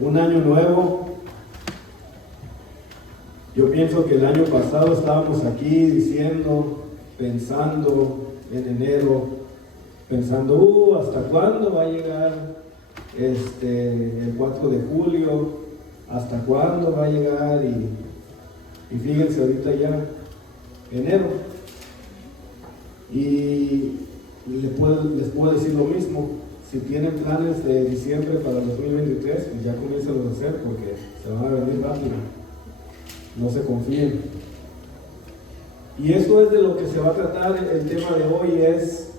un año nuevo. Yo pienso que el año pasado estábamos aquí diciendo, pensando en enero, pensando, ¿hasta cuándo va a llegar el 4 de julio? ¿Hasta cuándo va a llegar? Y fíjense ahorita ya, enero. Y les puedo decir lo mismo. Si tienen planes de diciembre para el 2023, pues ya comienzan a hacer porque se van a venir rápido. No se confíen. Y esto es de lo que se va a tratar. El tema de hoy es,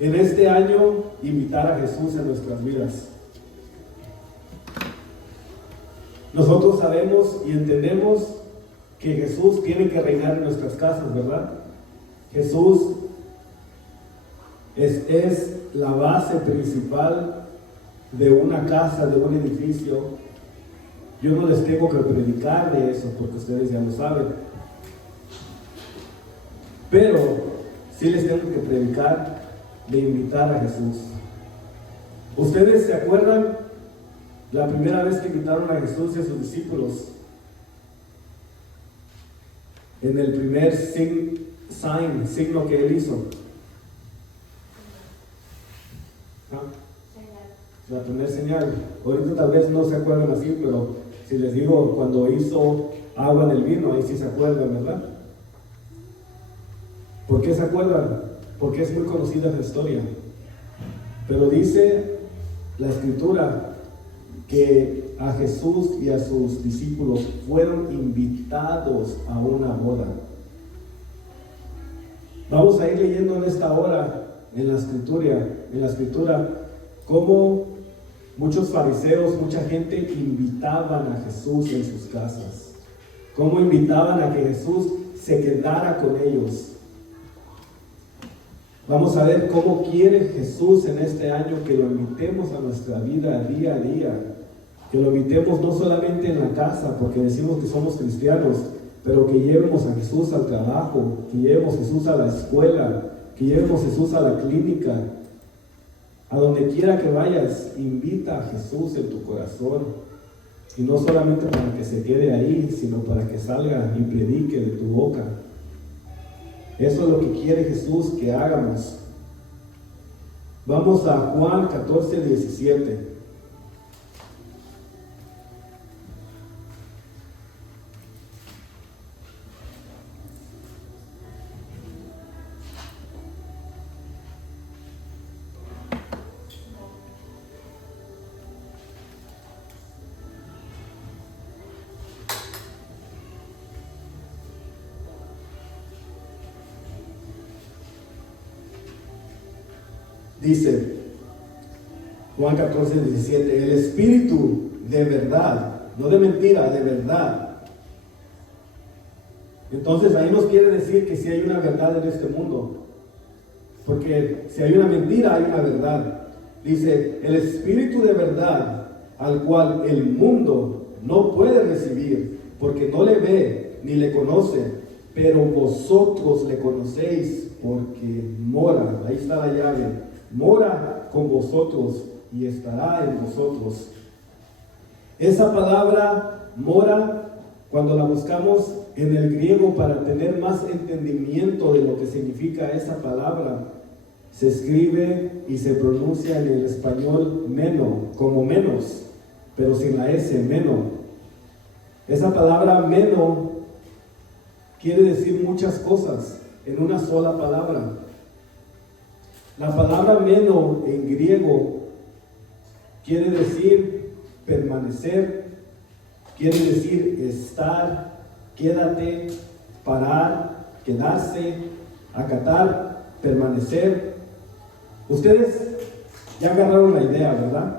en este año, invitar a Jesús en nuestras vidas. Nosotros sabemos y entendemos que Jesús tiene que reinar en nuestras casas, ¿verdad? Jesús es la base principal de una casa, de un edificio. Yo no les tengo que predicar de eso porque ustedes ya lo saben. Pero sí les tengo que predicar de invitar a Jesús. ¿Ustedes se acuerdan la primera vez que invitaron a Jesús y a sus discípulos? En el primer signo que Él hizo. La primera señal. Ahorita tal vez no se acuerdan así, pero si les digo cuando hizo agua en el vino, ahí sí se acuerdan, ¿verdad? ¿Por qué se acuerdan? Porque es muy conocida la historia. Pero dice la Escritura que a Jesús y a sus discípulos fueron invitados a una boda. Vamos a ir leyendo en esta hora en la Escritura, cómo muchos fariseos, mucha gente invitaban a Jesús en sus casas, cómo invitaban a que Jesús se quedara con ellos. Vamos a ver cómo quiere Jesús en este año que lo invitemos a nuestra vida día a día, que lo invitemos no solamente en la casa, porque decimos que somos cristianos, pero que llevemos a Jesús al trabajo, que llevemos a Jesús a la escuela, que llevemos a Jesús a la clínica. A donde quiera que vayas, invita a Jesús en tu corazón. Y no solamente para que se quede ahí, sino para que salga y predique de tu boca. Eso es lo que quiere Jesús que hagamos. Vamos a Juan 14:17. Dice Juan 14:17, el Espíritu de verdad, no de mentira, de verdad. Entonces ahí nos quiere decir que si hay una verdad en este mundo, porque si hay una mentira, hay una verdad. Dice, el Espíritu de verdad, al cual el mundo no puede recibir, porque no le ve ni le conoce, pero vosotros le conocéis, porque mora, ahí está la llave, mora con vosotros y estará en vosotros. Esa palabra mora, cuando la buscamos en el griego para tener más entendimiento de lo que significa esa palabra, se escribe y se pronuncia en el español meno, como menos, pero sin la S, meno. Esa palabra meno quiere decir muchas cosas en una sola palabra. La palabra meno en griego quiere decir permanecer, quiere decir estar, quédate, parar, quedarse, acatar, permanecer. Ustedes ya agarraron la idea, ¿verdad?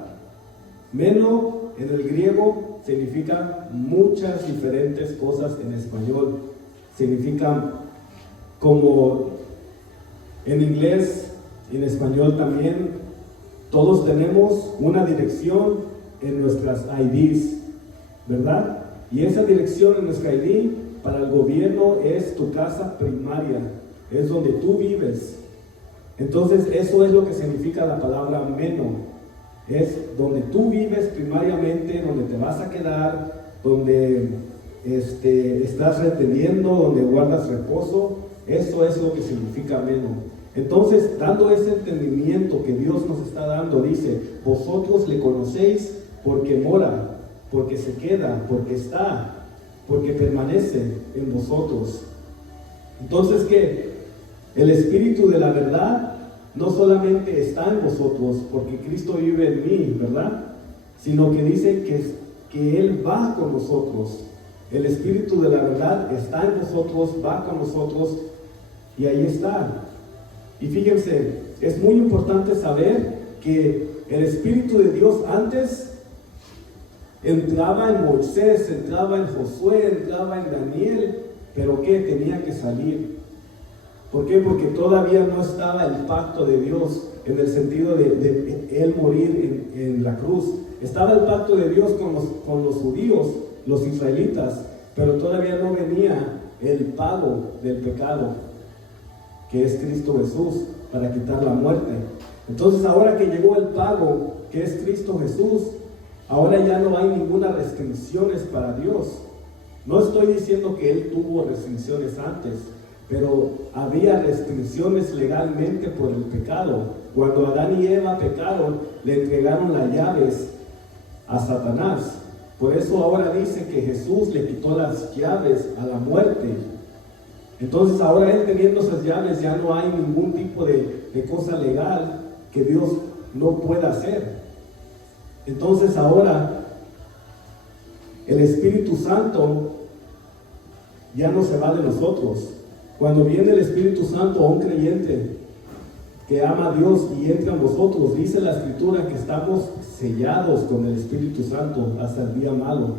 Meno en el griego significa muchas diferentes cosas en español. Significa como en inglés, en español también, todos tenemos una dirección en nuestras IDs, ¿verdad? Y esa dirección en nuestra ID para el gobierno es tu casa primaria, es donde tú vives. Entonces eso es lo que significa la palabra meno. Es donde tú vives primariamente, donde te vas a quedar, donde estás reteniendo, donde guardas reposo. Eso es lo que significa ameno. Entonces, dando ese entendimiento que Dios nos está dando, dice, vosotros le conocéis porque mora, porque se queda, porque está, porque permanece en vosotros. Entonces, ¿qué? El Espíritu de la verdad no solamente está en vosotros, porque Cristo vive en mí, ¿verdad? Sino que dice que Él va con nosotros. El Espíritu de la verdad está en vosotros, va con nosotros, y ahí está. Y fíjense, es muy importante saber que el Espíritu de Dios antes entraba en Moisés, entraba en Josué, entraba en Daniel, pero ¿qué? Tenía que salir. ¿Por qué? Porque todavía no estaba el pacto de Dios en el sentido de Él morir en la cruz. Estaba el pacto de Dios con los judíos, los israelitas, pero todavía no venía el pago del pecado, que es Cristo Jesús, para quitar la muerte. Entonces, ahora que llegó el pago, que es Cristo Jesús, ahora ya no hay ninguna restricciones para Dios. No estoy diciendo que Él tuvo restricciones antes, pero había restricciones legalmente por el pecado. Cuando Adán y Eva pecaron, le entregaron las llaves a Satanás. Por eso ahora dice que Jesús le quitó las llaves a la muerte. Entonces ahora Él teniendo esas llaves, ya no hay ningún tipo de cosa legal que Dios no pueda hacer. Entonces ahora el Espíritu Santo ya no se va de nosotros. Cuando viene el Espíritu Santo a un creyente que ama a Dios y entra en vosotros, dice la Escritura que estamos sellados con el Espíritu Santo hasta el día malo.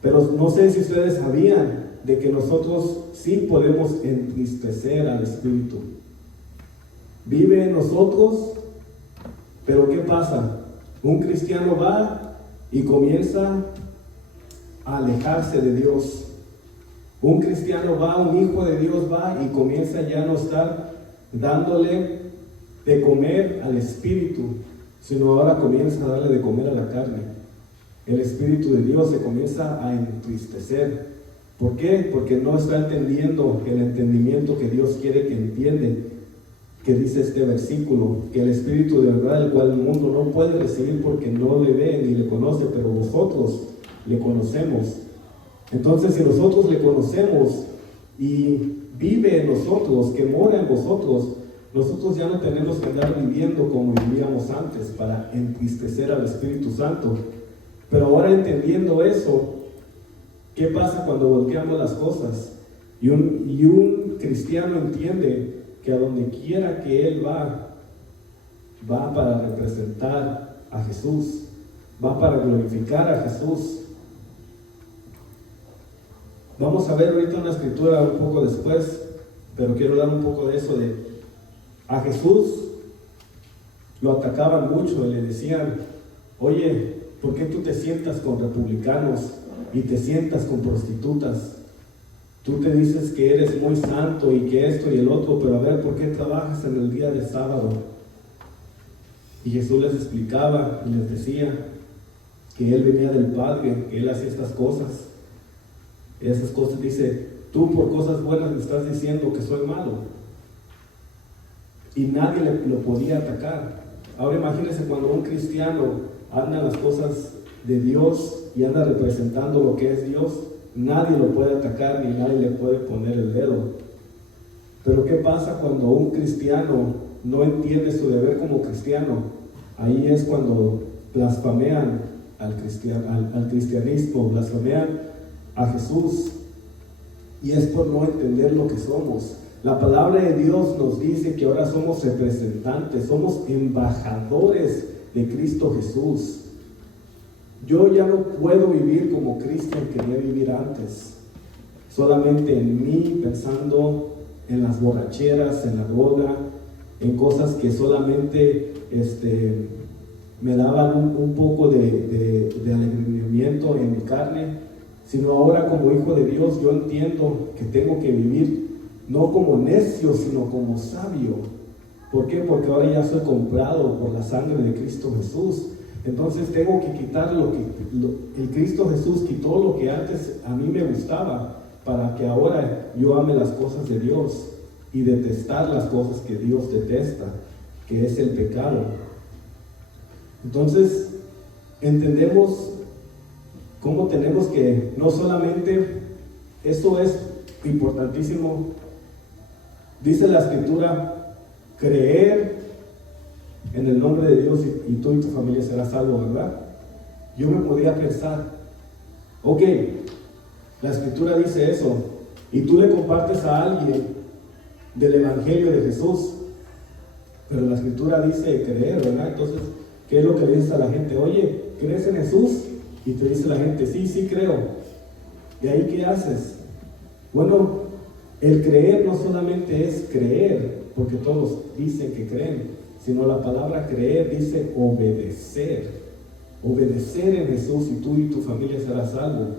Pero no sé si ustedes sabían de que nosotros sí podemos entristecer al Espíritu. Vive en nosotros, pero ¿qué pasa? Un cristiano va y comienza a alejarse de Dios. Un cristiano va, un hijo de Dios va y comienza ya no estar dándole de comer al Espíritu, sino ahora comienza a darle de comer a la carne. El Espíritu de Dios se comienza a entristecer. ¿Por qué? Porque no está entendiendo el entendimiento que Dios quiere que entiende, que dice este versículo, que el Espíritu de verdad, el cual el mundo no puede recibir porque no le ve ni le conoce, pero vosotros le conocemos. Entonces, si nosotros le conocemos y vive en nosotros, que mora en vosotros, nosotros ya no tenemos que andar viviendo como vivíamos antes para entristecer al Espíritu Santo. Pero ahora entendiendo eso, ¿qué pasa cuando volteamos las cosas? Y un cristiano entiende que a donde quiera que él va para representar a Jesús, va para glorificar a Jesús. Vamos a ver ahorita una escritura un poco después, pero quiero dar un poco de eso a Jesús lo atacaban mucho y le decían, oye, ¿por qué tú te sientas con republicanos y te sientas con prostitutas? Tú te dices que eres muy santo y que esto y el otro, pero a ver, ¿por qué trabajas en el día de sábado? Y Jesús les explicaba y les decía que Él venía del Padre, que Él hacía estas cosas. Esas cosas, dice, tú por cosas buenas me estás diciendo que soy malo. Y nadie lo podía atacar. Ahora imagínense cuando un cristiano anda en las cosas de Dios y anda representando lo que es Dios, nadie lo puede atacar ni nadie le puede poner el dedo. Pero ¿qué pasa cuando un cristiano no entiende su deber como cristiano? Ahí es cuando blasfemean al cristianismo, blasfemean a Jesús, y es por no entender lo que somos. La palabra de Dios nos dice que ahora somos representantes, somos embajadores de Cristo Jesús. Yo ya no puedo vivir como Cristo quería vivir antes, solamente en mí, pensando en las borracheras, en la droga, en cosas que solamente me daban un poco de alegramiento en mi carne, sino ahora como hijo de Dios yo entiendo que tengo que vivir no como necio, sino como sabio. ¿Por qué? Porque ahora ya soy comprado por la sangre de Cristo Jesús. Entonces tengo que quitar el Cristo Jesús quitó lo que antes a mí me gustaba, para que ahora yo ame las cosas de Dios y detestar las cosas que Dios detesta, que es el pecado. Entonces entendemos cómo tenemos que, no solamente, esto es importantísimo, dice la Escritura, creer en el nombre de Dios y tú y tu familia serás salvo, ¿verdad? Yo me podría pensar, ok, la Escritura dice eso, y tú le compartes a alguien del Evangelio de Jesús, pero la Escritura dice creer, ¿verdad? Entonces, ¿qué es lo que le dices a la gente? Oye, ¿crees en Jesús? Y te dice la gente, sí, sí creo. ¿Y ahí qué haces? Bueno, el creer no solamente es creer, porque todos dicen que creen, sino la palabra creer dice obedecer. Obedecer en Jesús y tú y tu familia serás salvo.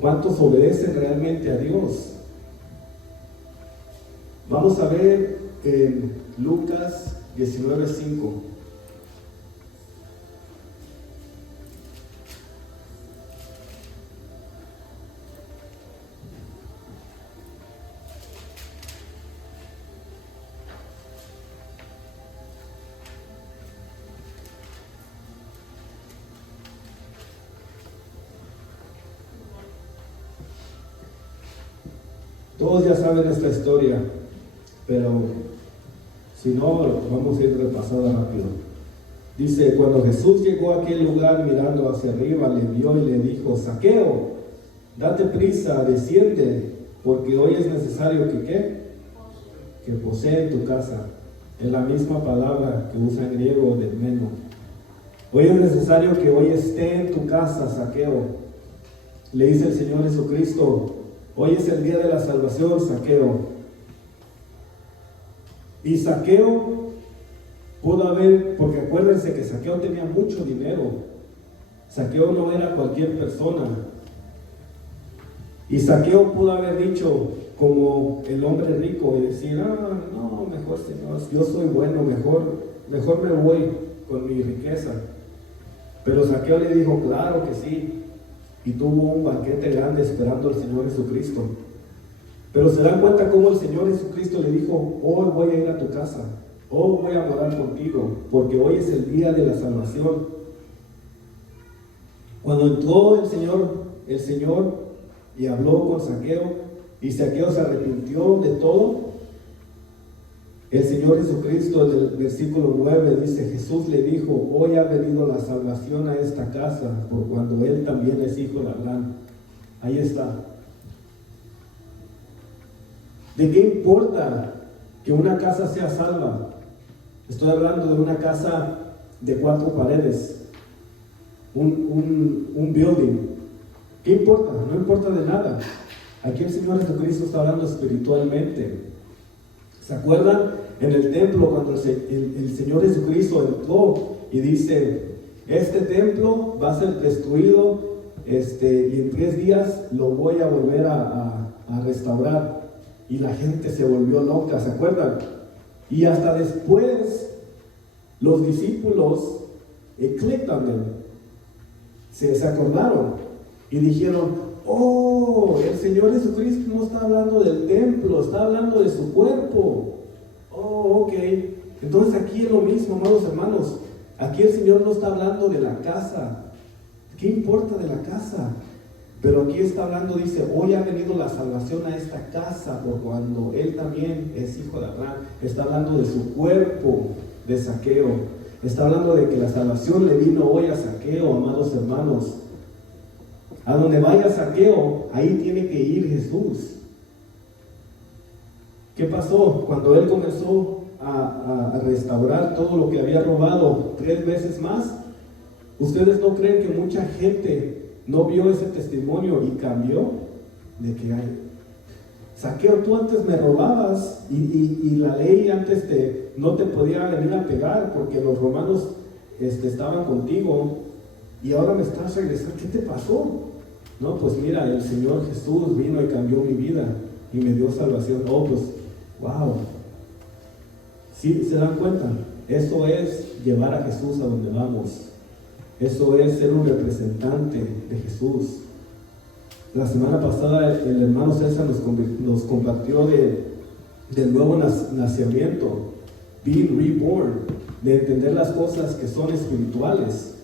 ¿Cuántos obedecen realmente a Dios? Vamos a ver en Lucas 19:5. Todos ya saben esta historia, pero si no, vamos a ir repasada rápido. Dice, cuando Jesús llegó a aquel lugar mirando hacia arriba, le vio y le dijo, Zaqueo, date prisa, desciende, porque hoy es necesario que ¿qué? Que posee en tu casa. Es la misma palabra que usa en griego del meno. Hoy es necesario que hoy esté en tu casa, Zaqueo. Le dice el Señor Jesucristo, hoy es el día de la salvación, Zaqueo. Y Zaqueo pudo haber, porque acuérdense que Zaqueo tenía mucho dinero. Zaqueo no era cualquier persona. Y Zaqueo pudo haber dicho, como el hombre rico, y decir, no, mejor Señor, yo soy bueno, mejor me voy con mi riqueza. Pero Zaqueo le dijo, claro que sí. Y tuvo un banquete grande esperando al Señor Jesucristo. Pero se dan cuenta cómo el Señor Jesucristo le dijo, hoy voy a ir a tu casa, hoy voy a morar contigo, porque hoy es el día de la salvación. Cuando entró el Señor y habló con Zaqueo, y Zaqueo se arrepintió de todo, el Señor Jesucristo en el versículo 9 dice, Jesús le dijo, hoy ha venido la salvación a esta casa, por cuando él también es hijo de Abraham. Ahí está. ¿De qué importa que una casa sea salva? Estoy hablando de una casa de 4 paredes, un building. ¿Qué importa? No importa de nada. Aquí el Señor Jesucristo está hablando espiritualmente. ¿Se acuerdan? En el templo, cuando el Señor Jesucristo entró y dice, este templo va a ser destruido y en 3 días lo voy a volver a restaurar. Y la gente se volvió loca, ¿se acuerdan? Y hasta después los discípulos se acordaron y dijeron, oh, el Señor Jesucristo no está hablando del templo, está hablando de su cuerpo. Oh, ok. Entonces aquí es lo mismo, amados hermanos. Aquí el Señor no está hablando de la casa. ¿Qué importa de la casa? Pero aquí está hablando, dice, hoy ha venido la salvación a esta casa, por cuando él también es hijo de Abraham. Está hablando de su cuerpo, de Zaqueo. Está hablando de que la salvación le vino hoy a Zaqueo, amados hermanos. A donde vaya Zaqueo, ahí tiene que ir Jesús. ¿Qué pasó? Cuando él comenzó a restaurar todo lo que había robado 3 veces más, ¿ustedes no creen que mucha gente no vio ese testimonio y cambió? De que hay Zaqueo, tú antes me robabas y la ley antes no te podía venir a pegar porque los romanos estaban contigo y ahora me estás regresando. ¿Qué te pasó? No, pues mira, el Señor Jesús vino y cambió mi vida y me dio salvación. Oh, pues, wow. ¿Sí se dan cuenta? Eso es llevar a Jesús a donde vamos. Eso es ser un representante de Jesús. La semana pasada el hermano César nos compartió del nuevo nacimiento, being reborn, de entender las cosas que son espirituales,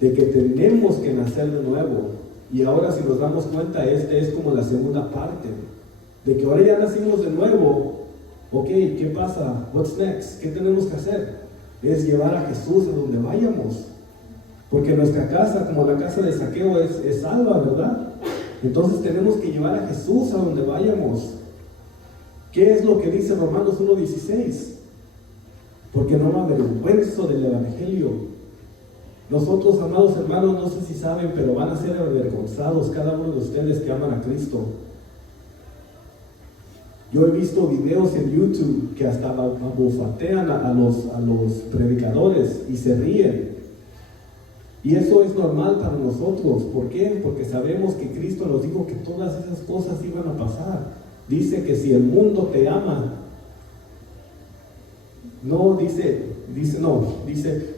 de que tenemos que nacer de nuevo. Y ahora, si nos damos cuenta, esta es como la segunda parte, de que ahora ya nacimos de nuevo. Ok, ¿qué pasa? What's next? ¿Qué tenemos que hacer? Es llevar a Jesús a donde vayamos. Porque nuestra casa, como la casa de Zaqueo, es salva, ¿verdad? Entonces tenemos que llevar a Jesús a donde vayamos. ¿Qué es lo que dice Romanos 1:16? Porque no me avergüenzo del Evangelio. Nosotros, amados hermanos, no sé si saben, pero van a ser avergonzados cada uno de ustedes que aman a Cristo. Yo he visto videos en YouTube que hasta abufatean a los predicadores y se ríen. Y eso es normal para nosotros. ¿Por qué? Porque sabemos que Cristo nos dijo que todas esas cosas iban a pasar. Dice que si el mundo te ama, dice,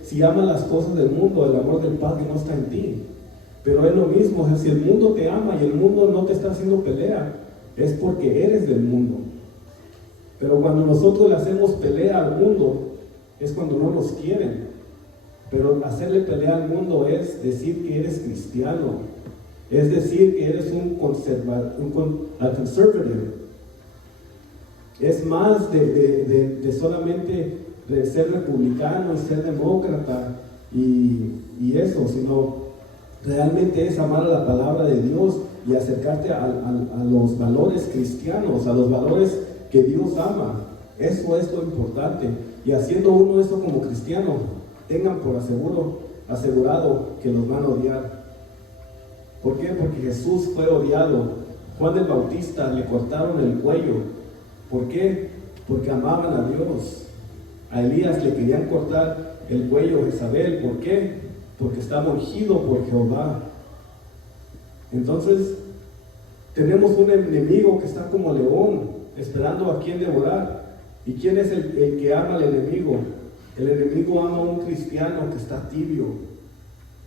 si ama las cosas del mundo, el amor del Padre no está en ti. Pero es lo mismo, o sea, si el mundo te ama y el mundo no te está haciendo pelea, es porque eres del mundo. Pero cuando nosotros le hacemos pelea al mundo, es cuando no nos quieren. Pero hacerle pelea al mundo es decir que eres cristiano, es decir que eres un conservative. Es más de solamente de ser republicano y ser demócrata y eso, sino realmente es amar a la palabra de Dios y acercarte a los valores cristianos, a los valores que Dios ama. Eso es lo importante. Y haciendo uno esto como cristiano, tengan por asegurado que los van a odiar. ¿Por qué? Porque Jesús fue odiado. Juan el Bautista le cortaron el cuello. ¿Por qué? Porque amaban a Dios. A Elías le querían cortar el cuello a Jezabel. ¿Por qué? Porque estaba ungido por Jehová. Entonces, tenemos un enemigo que está como león, esperando a quien devorar. ¿Y quién es el que ama al enemigo? El enemigo ama a un cristiano que está tibio.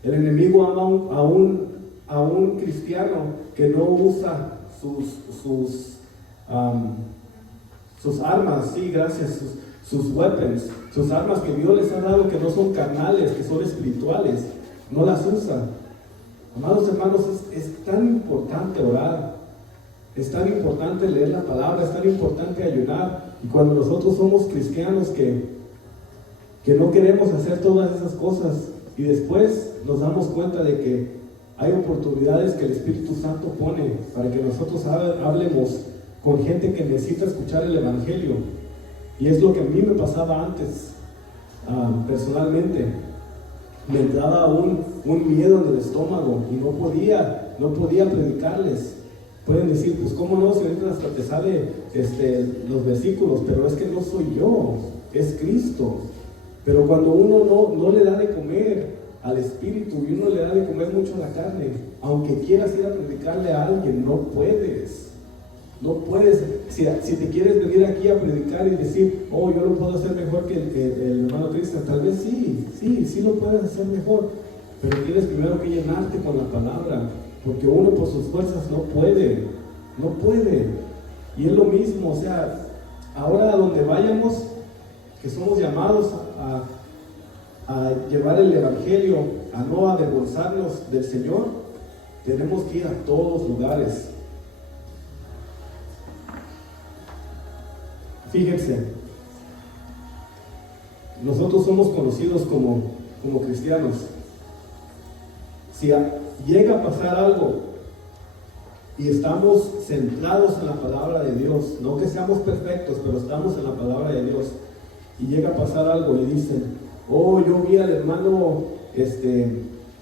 El enemigo ama a un cristiano que no usa sus armas, sí, gracias, sus weapons, sus armas que Dios les ha dado, que no son carnales, que son espirituales, no las usa. Amados hermanos, es tan importante orar, es tan importante leer la palabra, es tan importante ayunar. Y cuando nosotros somos cristianos que no queremos hacer todas esas cosas y después nos damos cuenta de que hay oportunidades que el Espíritu Santo pone para que nosotros hablemos con gente que necesita escuchar el Evangelio. Y es lo que a mí me pasaba antes, personalmente. Me entraba un miedo en el estómago y no podía predicarles. Pueden decir, pues cómo no, si ahorita hasta te sale los versículos, pero es que no soy yo, es Cristo. Pero cuando uno no le da de comer al Espíritu y uno le da de comer mucho a la carne, aunque quieras ir a predicarle a alguien, no puedes. No puedes. Si te quieres venir aquí a predicar y decir, oh, yo lo puedo hacer mejor que el hermano Cristian, tal vez sí lo puedes hacer mejor, pero tienes primero que llenarte con la palabra, porque uno por sus fuerzas no puede. Y es lo mismo, o sea, ahora a donde vayamos, que somos llamados a llevar el Evangelio, a no avergonzarnos del Señor, tenemos que ir a todos lugares. Fíjense, nosotros somos conocidos como cristianos. Si llega a pasar algo y estamos centrados en la palabra de Dios, no que seamos perfectos, pero estamos en la palabra de Dios, y llega a pasar algo y dicen, oh, yo vi al hermano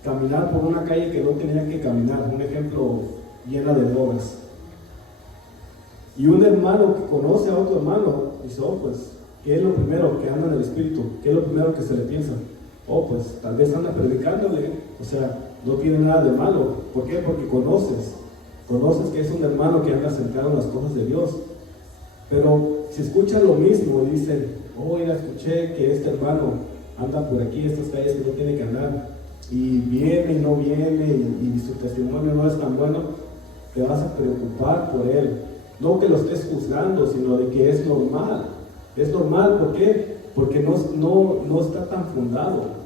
caminar por una calle que no tenía que caminar, un ejemplo, llena de drogas. Y un hermano que conoce a otro hermano dice, oh, pues, ¿qué es lo primero que anda en el Espíritu? ¿Qué es lo primero que se le piensa? Oh, pues, tal vez anda predicándole, o sea, no tiene nada de malo. ¿Por qué? Porque conoces que es un hermano que anda centrado en las cosas de Dios. Pero si escuchan lo mismo y dicen, hoy escuché que este hermano anda por aquí, estas calles que no tiene que andar, y viene y no viene, y su testimonio no es tan bueno, te vas a preocupar por él. No que lo estés juzgando, sino de que es normal. Es normal, ¿por qué? Porque no está tan fundado.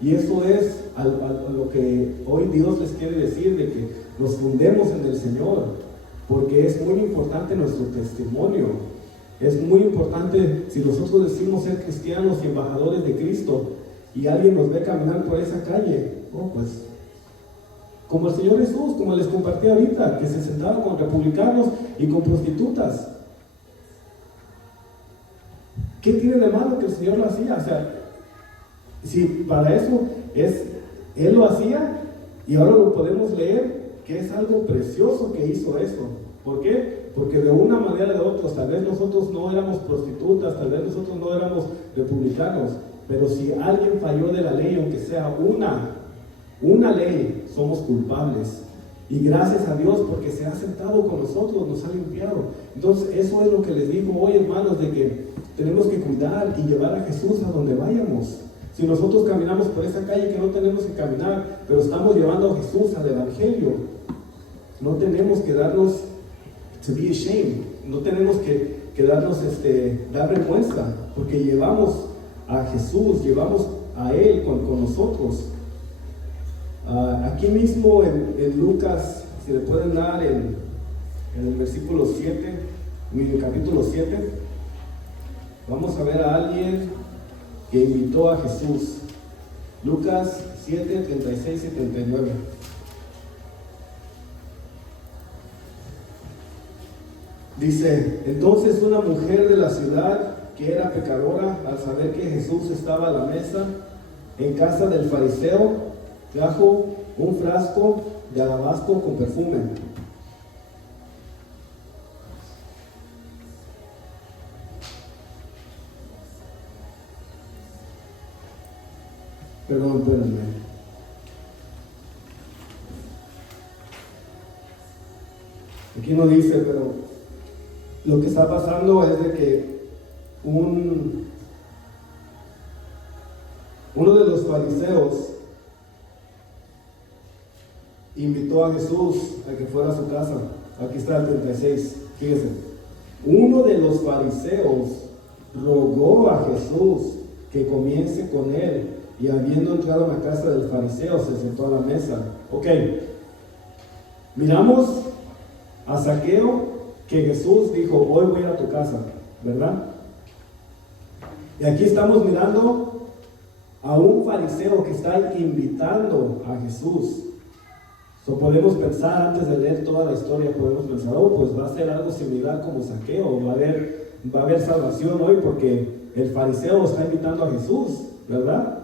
Y eso es a lo que hoy Dios les quiere decir, de que nos fundemos en el Señor, porque es muy importante nuestro testimonio. Es muy importante, si nosotros decimos ser cristianos y embajadores de Cristo, y alguien nos ve caminar por esa calle, pues como el Señor Jesús, como les compartí ahorita, que se sentaba con republicanos y con prostitutas. ¿Qué tiene de malo que el Señor lo hacía? O sea, si para eso Él lo hacía, y ahora lo podemos leer, que es algo precioso que hizo eso. ¿Por qué? Porque de una manera o de otra, tal vez nosotros no éramos prostitutas, tal vez nosotros no éramos republicanos, pero si alguien falló de la ley, aunque sea una ley, somos culpables. Y gracias a Dios, porque se ha sentado con nosotros, nos ha limpiado. Entonces eso es lo que les digo hoy, hermanos, de que tenemos que cuidar y llevar a Jesús a donde vayamos. Si nosotros caminamos por esa calle que no tenemos que caminar, pero estamos llevando a Jesús al Evangelio, no tenemos que darnos to be ashamed, no tenemos que darnos dar vergüenza, porque llevamos a Jesús, llevamos a Él con nosotros. Aquí mismo en Lucas, si le pueden dar en el versículo 7, en el capítulo 7, vamos a ver a alguien que invitó a Jesús. Lucas 7, 36 y 39. Dice: entonces una mujer de la ciudad que era pecadora, al saber que Jesús estaba a la mesa en casa del fariseo, trajo un frasco de alabastro con perfume. Perdón, espérenme. Aquí no dice, pero lo que está pasando es de que uno de los fariseos invitó a Jesús a que fuera a su casa. Aquí está el 36, fíjese. Uno de los fariseos rogó a Jesús que comience con él, y habiendo entrado en la casa del fariseo, se sentó a la mesa. Ok, miramos a Zaqueo, que Jesús dijo: hoy voy a tu casa, ¿verdad? Y aquí estamos mirando a un fariseo que está invitando a Jesús. Podemos pensar, antes de leer toda la historia, podemos pensar, pues va a ser algo similar como Zaqueo, va a haber salvación hoy porque el fariseo está invitando a Jesús, ¿verdad?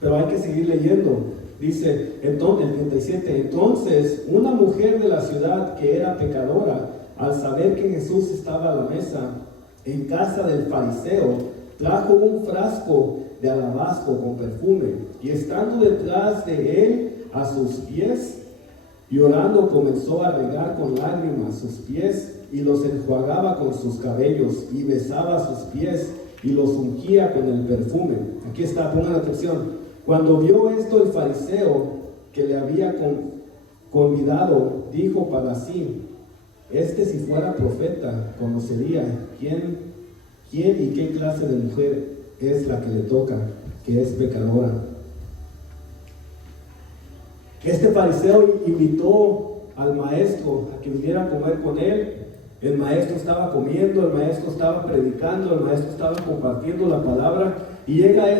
Pero hay que seguir leyendo. Dice, entonces, el 37, entonces una mujer de la ciudad que era pecadora, al saber que Jesús estaba a la mesa en casa del fariseo, trajo un frasco de alabastro con perfume, y estando detrás de él a sus pies, llorando, comenzó a regar con lágrimas sus pies, y los enjuagaba con sus cabellos, y besaba sus pies, y los ungía con el perfume. Aquí está, pongan atención. Cuando vio esto el fariseo que le había convidado, dijo para sí: si fuera profeta, conocería quién y qué clase de mujer es la que le toca, que es pecadora. Este fariseo invitó al maestro a que viniera a comer con él. El maestro estaba comiendo, el maestro estaba predicando, el maestro estaba compartiendo la palabra, y llega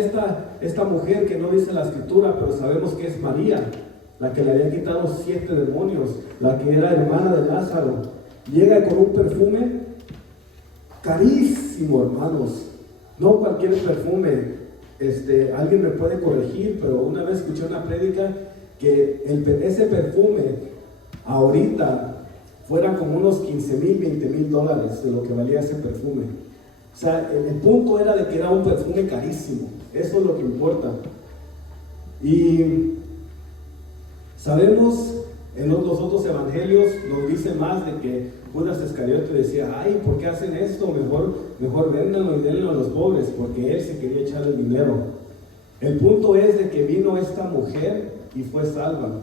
esta mujer que no dice la escritura, pero sabemos que es María, la que le había quitado 7 demonios, la que era hermana de Lázaro. Llega con un perfume carísimo, hermanos, no cualquier perfume. Alguien me puede corregir, pero una vez escuché una prédica que ese perfume ahorita fueran como unos $15,000, $20,000 de lo que valía ese perfume. O sea, el punto era de que era un perfume carísimo. Eso es lo que importa. Y sabemos En los otros evangelios nos dice más de que Judas Iscariote decía, ay, ¿por qué hacen esto? Mejor véndanlo y denlo a los pobres, porque él se quería echar el dinero. El punto es de que vino esta mujer y fue salva.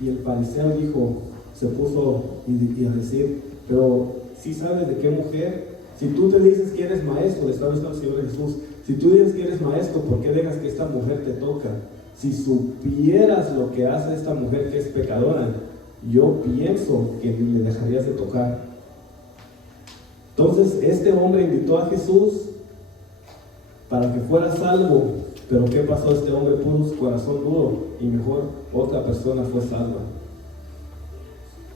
Y el fariseo dijo, se puso y a decir, pero si sabes de qué mujer, si tú te dices que eres maestro, le estaba diciendo el Señor Jesús, si tú dices que eres maestro, ¿por qué dejas que esta mujer te toca? Si supieras lo que hace esta mujer que es pecadora, yo pienso que le dejarías de tocar. Entonces este hombre invitó a Jesús para que fuera salvo, pero ¿qué pasó? Este hombre puso su corazón duro y mejor otra persona fue salva.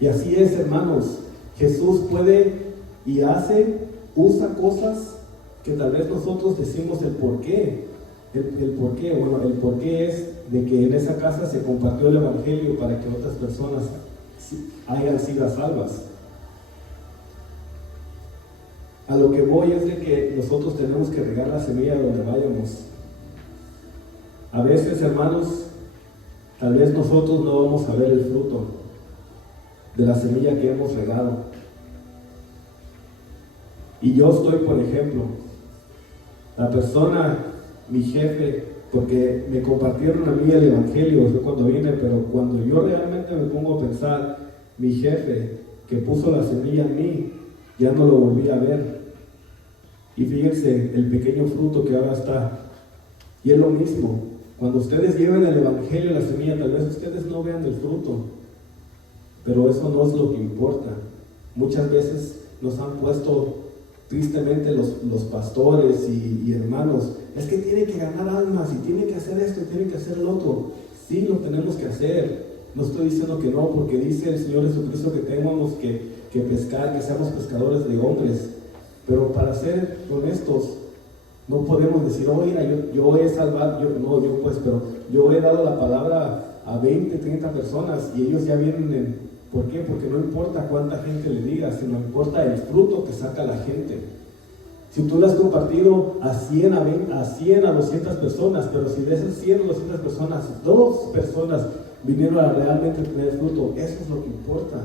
Y así es, hermanos, Jesús puede y usa cosas que tal vez nosotros decimos el por qué. El por qué, bueno, el por qué es de que en esa casa se compartió el evangelio para que otras personas hayan sido salvas. A lo que voy es de que nosotros tenemos que regar la semilla donde vayamos. A veces, hermanos, tal vez nosotros no vamos a ver el fruto de la semilla que hemos regado. Y yo estoy, por ejemplo, la persona, mi jefe, porque me compartieron a mí el evangelio, fue cuando vine, pero cuando yo realmente me pongo a pensar, mi jefe que puso la semilla en mí, ya no lo volví a ver. Y fíjense el pequeño fruto que ahora está. Y es lo mismo, cuando ustedes lleven el evangelio, la semilla, tal vez ustedes no vean el fruto, pero eso no es lo que importa. Muchas veces nos han puesto tristemente los pastores y hermanos, es que tiene que ganar almas y tiene que hacer esto y tiene que hacer lo otro. Sí, lo tenemos que hacer. No estoy diciendo que no, porque dice el Señor Jesucristo que tenemos que pescar, que seamos pescadores de hombres. Pero para ser honestos, no podemos decir, oh, mira, yo he salvado, pero yo he dado la palabra a 20, 30 personas y ellos ya vienen ¿por qué? Porque no importa cuánta gente le diga, sino importa el fruto que saca la gente. Si tú le has compartido a 100, a 200 personas, pero si de esas 100 o 200 personas, 2 personas vinieron a realmente tener fruto, eso es lo que importa.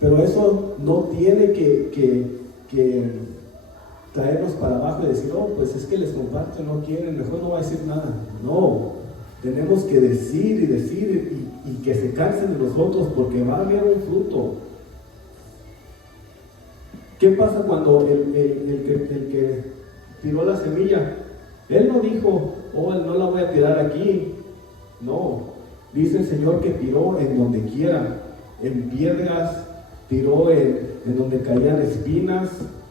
Pero eso no tiene que traernos para abajo y decir, oh, pues es que les comparto, no quieren, mejor no va a decir nada. No, tenemos que decir y que se cansen de nosotros porque va a haber un fruto. ¿Qué pasa cuando el que tiró la semilla? Él no dijo, oh, no la voy a tirar aquí. No, dice el Señor que tiró en donde quiera, en piedras, tiró en donde caían espinas,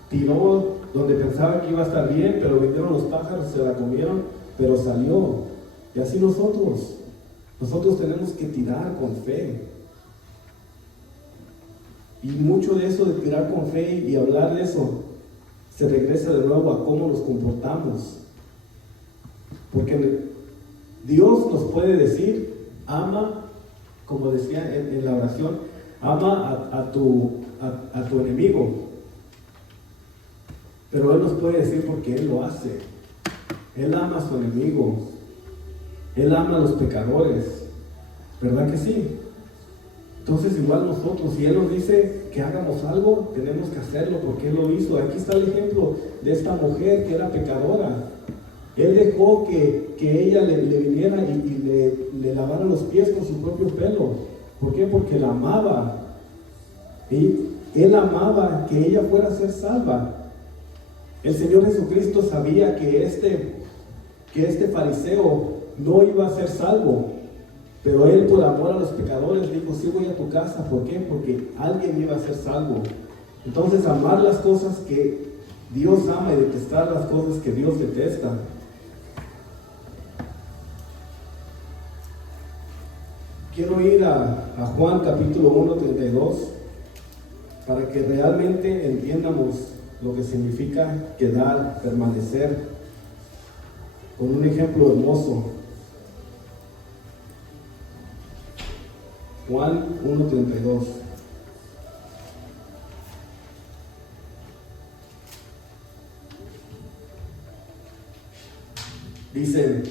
tiró donde pensaba que iba a estar bien, pero vinieron los pájaros, se la comieron, pero salió. Y así nosotros tenemos que tirar con fe. Y mucho de eso de tirar con fe y hablar de eso, se regresa de nuevo a cómo nos comportamos. Porque Dios nos puede decir, ama, como decía en la oración, ama a tu enemigo. Pero Él nos puede decir porque Él lo hace. Él ama a su enemigo. Él ama a los pecadores. ¿Verdad que sí? Entonces igual nosotros, si Él nos dice que hagamos algo, tenemos que hacerlo porque Él lo hizo. Aquí está el ejemplo de esta mujer que era pecadora. Él dejó que ella le viniera y le lavara los pies con su propio pelo. ¿Por qué? Porque la amaba. Él amaba que ella fuera a ser salva. El Señor Jesucristo sabía que este fariseo no iba a ser salvo, pero él por amor a los pecadores dijo, sí voy a tu casa. ¿Por qué? Porque alguien iba a ser salvo. Entonces, amar las cosas que Dios ama y detestar las cosas que Dios detesta. Quiero ir a Juan capítulo 1, 32 para que realmente entiendamos lo que significa quedar, permanecer, con un ejemplo hermoso. Juan 1:32. Dice,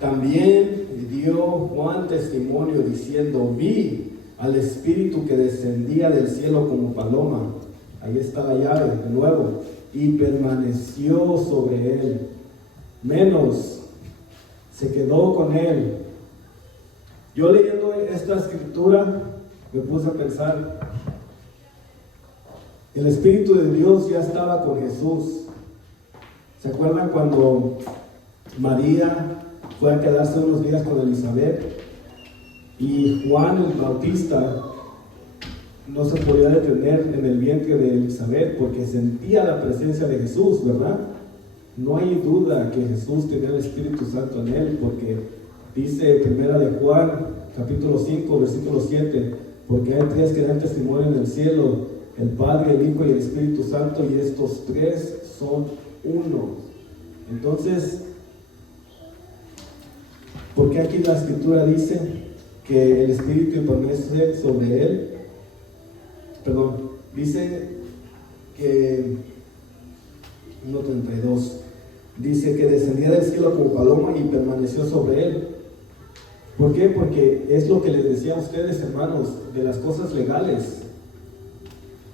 también dio Juan testimonio diciendo, vi al Espíritu que descendía del cielo como paloma. Ahí está la llave de nuevo. Y permaneció sobre él. Menos, se quedó con él. Yo leyendo esta escritura me puse a pensar, el Espíritu de Dios ya estaba con Jesús. ¿Se acuerdan cuando María fue a quedarse unos días con Elizabeth? Y Juan el Bautista no se podía detener en el vientre de Elizabeth porque sentía la presencia de Jesús, ¿verdad? No hay duda que Jesús tenía el Espíritu Santo en él, porque dice primera de Juan, capítulo 5, versículo 7, porque hay tres que dan testimonio en el cielo, el Padre, el Hijo y el Espíritu Santo, y estos tres son uno. Entonces, ¿por qué aquí la Escritura dice que el Espíritu permanece sobre él? Perdón, dice que 1:32 dice que descendía del cielo como paloma y permaneció sobre él. ¿Por qué? Porque es lo que les decía a ustedes, hermanos, de las cosas legales.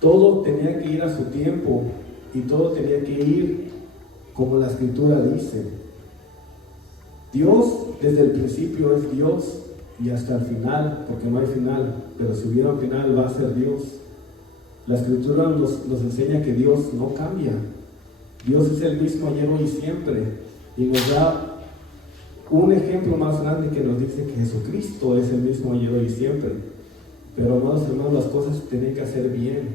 Todo tenía que ir a su tiempo y todo tenía que ir como la Escritura dice. Dios desde el principio es Dios y hasta el final, porque no hay final, pero si hubiera un final va a ser Dios. La Escritura nos enseña que Dios no cambia. Dios es el mismo ayer, hoy y siempre. Y nos da un ejemplo más grande que nos dice que Jesucristo es el mismo ayer, hoy y siempre. Pero hermanos, las cosas se tienen que hacer bien.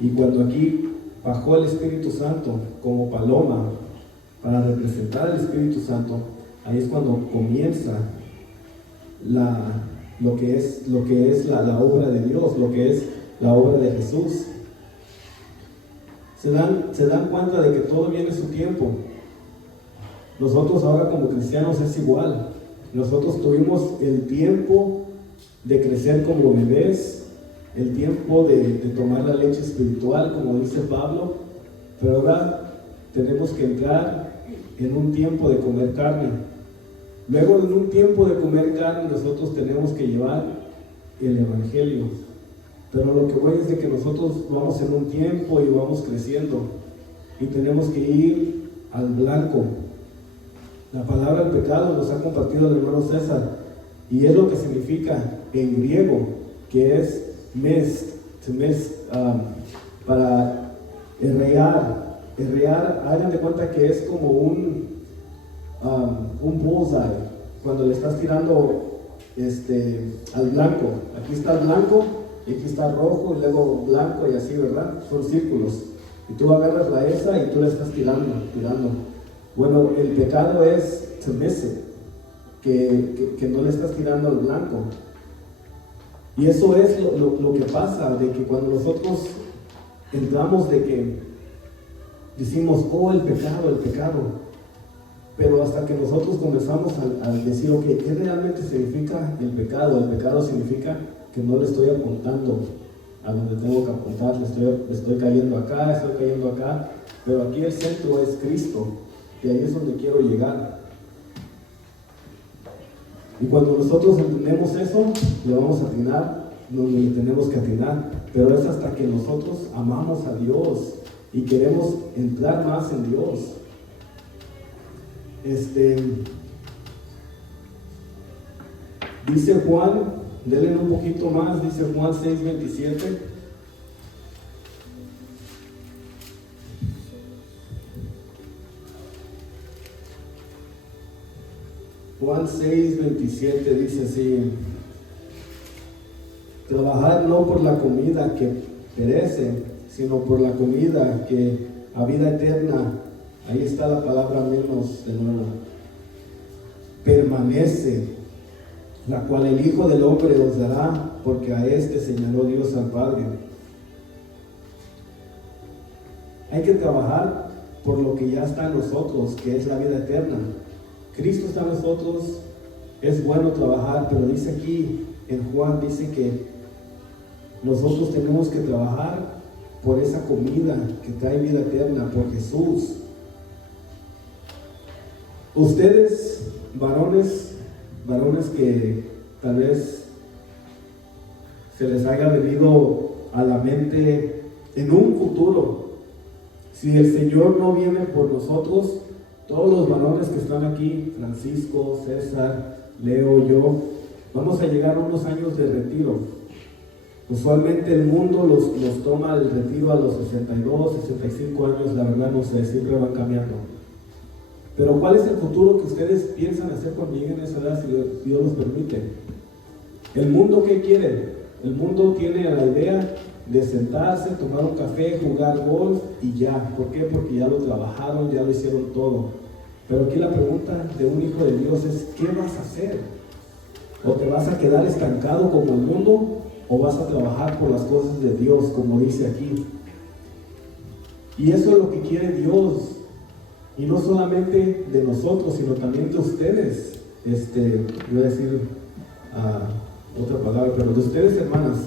Y cuando aquí bajó el Espíritu Santo como paloma para representar al Espíritu Santo, ahí es cuando comienza lo que es la obra de Dios, lo que es la obra de Jesús. Se dan cuenta de que todo viene a su tiempo. Nosotros ahora como cristianos es igual. Nosotros tuvimos el tiempo de crecer como bebés, el tiempo de tomar la leche espiritual, como dice Pablo, pero ahora tenemos que entrar en un tiempo de comer carne. Luego, en un tiempo de comer carne, nosotros tenemos que llevar el Evangelio. Pero lo que voy es de que nosotros vamos en un tiempo y vamos creciendo y tenemos que ir al blanco. La palabra del pecado nos ha compartido el hermano César y es lo que significa en griego, que es mes, para errear. Hagan de cuenta que es como un bullseye, cuando le estás tirando al blanco. Aquí está el blanco y aquí está rojo y luego blanco y así, ¿verdad? Son círculos. Y tú agarras la esa y tú la estás tirando. Bueno, el pecado es que no le estás tirando al blanco. Y eso es lo que pasa, de que cuando nosotros entramos de que decimos, oh, el pecado. Pero hasta que nosotros comenzamos a decir, ok, ¿qué realmente significa el pecado? El pecado significa que no le estoy apuntando a donde tengo que apuntar, estoy cayendo acá, pero aquí el centro es Cristo, y ahí es donde quiero llegar. Y cuando nosotros entendemos eso, le vamos a atinar donde le tenemos que atinar, pero es hasta que nosotros amamos a Dios y queremos entrar más en Dios. Dice Juan, denle un poquito más, dice Juan 6:27. Juan 6:27 dice así: trabajad no por la comida que perece, sino por la comida que a vida eterna. Ahí está la palabra menos de nuevo. Permanece, la cual el Hijo del Hombre os dará, porque a este señaló Dios al Padre. Hay que trabajar por lo que ya está en nosotros, que es la vida eterna. Cristo está en nosotros, es bueno trabajar, pero dice aquí en Juan, dice que nosotros tenemos que trabajar por esa comida que trae vida eterna, por Jesús. Ustedes, varones que tal vez se les haya venido a la mente en un futuro. Si el Señor no viene por nosotros, todos los varones que están aquí, Francisco, César, Leo, yo, vamos a llegar a unos años de retiro. Usualmente el mundo los toma el retiro a los 62, 65 años, la verdad no sé, siempre van cambiando. Pero ¿cuál es el futuro que ustedes piensan hacer cuando lleguen a esa edad, si Dios los permite? ¿El mundo qué quiere? El mundo tiene la idea de sentarse, tomar un café, jugar golf y ya. ¿Por qué? Porque ya lo trabajaron, ya lo hicieron todo. Pero aquí la pregunta de un hijo de Dios es, ¿qué vas a hacer? ¿O te vas a quedar estancado como el mundo? ¿O vas a trabajar por las cosas de Dios, como dice aquí? Y eso es lo que quiere Dios. Y no solamente de nosotros, sino también de ustedes. Voy a decir otra palabra, pero de ustedes, hermanas,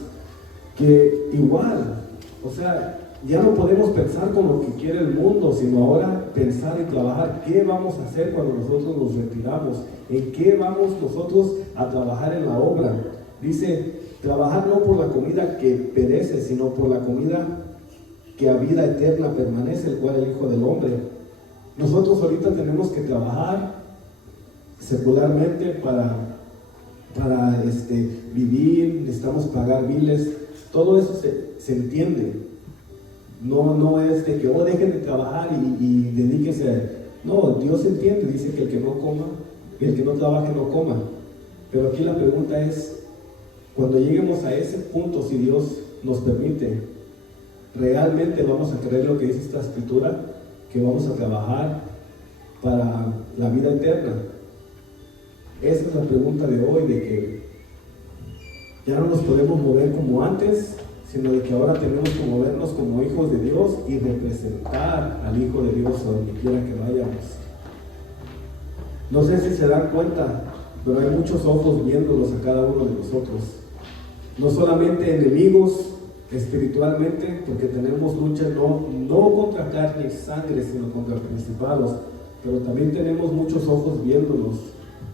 que igual, o sea, ya no podemos pensar con lo que quiere el mundo, sino ahora pensar y trabajar. ¿Qué vamos a hacer cuando nosotros nos retiramos? ¿En qué vamos nosotros a trabajar en la obra? Dice, trabajar no por la comida que perece, sino por la comida que a vida eterna permanece, el cual es el Hijo del Hombre. Nosotros ahorita tenemos que trabajar secularmente para vivir, necesitamos pagar biles, todo eso se entiende. No es de que dejen de trabajar y dedíquense. No, Dios entiende, dice que el que no coma, el que no trabaje no coma. Pero aquí la pregunta es, cuando lleguemos a ese punto, si Dios nos permite, ¿realmente vamos a creer lo que dice esta escritura? Que vamos a trabajar para la vida eterna. Esa es la pregunta de hoy, de que ya no nos podemos mover como antes, sino de que ahora tenemos que movernos como hijos de Dios y representar al Hijo de Dios a donde quiera que vayamos. No sé si se dan cuenta, pero hay muchos ojos viéndolos a cada uno de nosotros. No solamente enemigos espiritualmente, porque tenemos lucha no contra carne y sangre, sino contra principados, pero también tenemos muchos ojos viéndonos,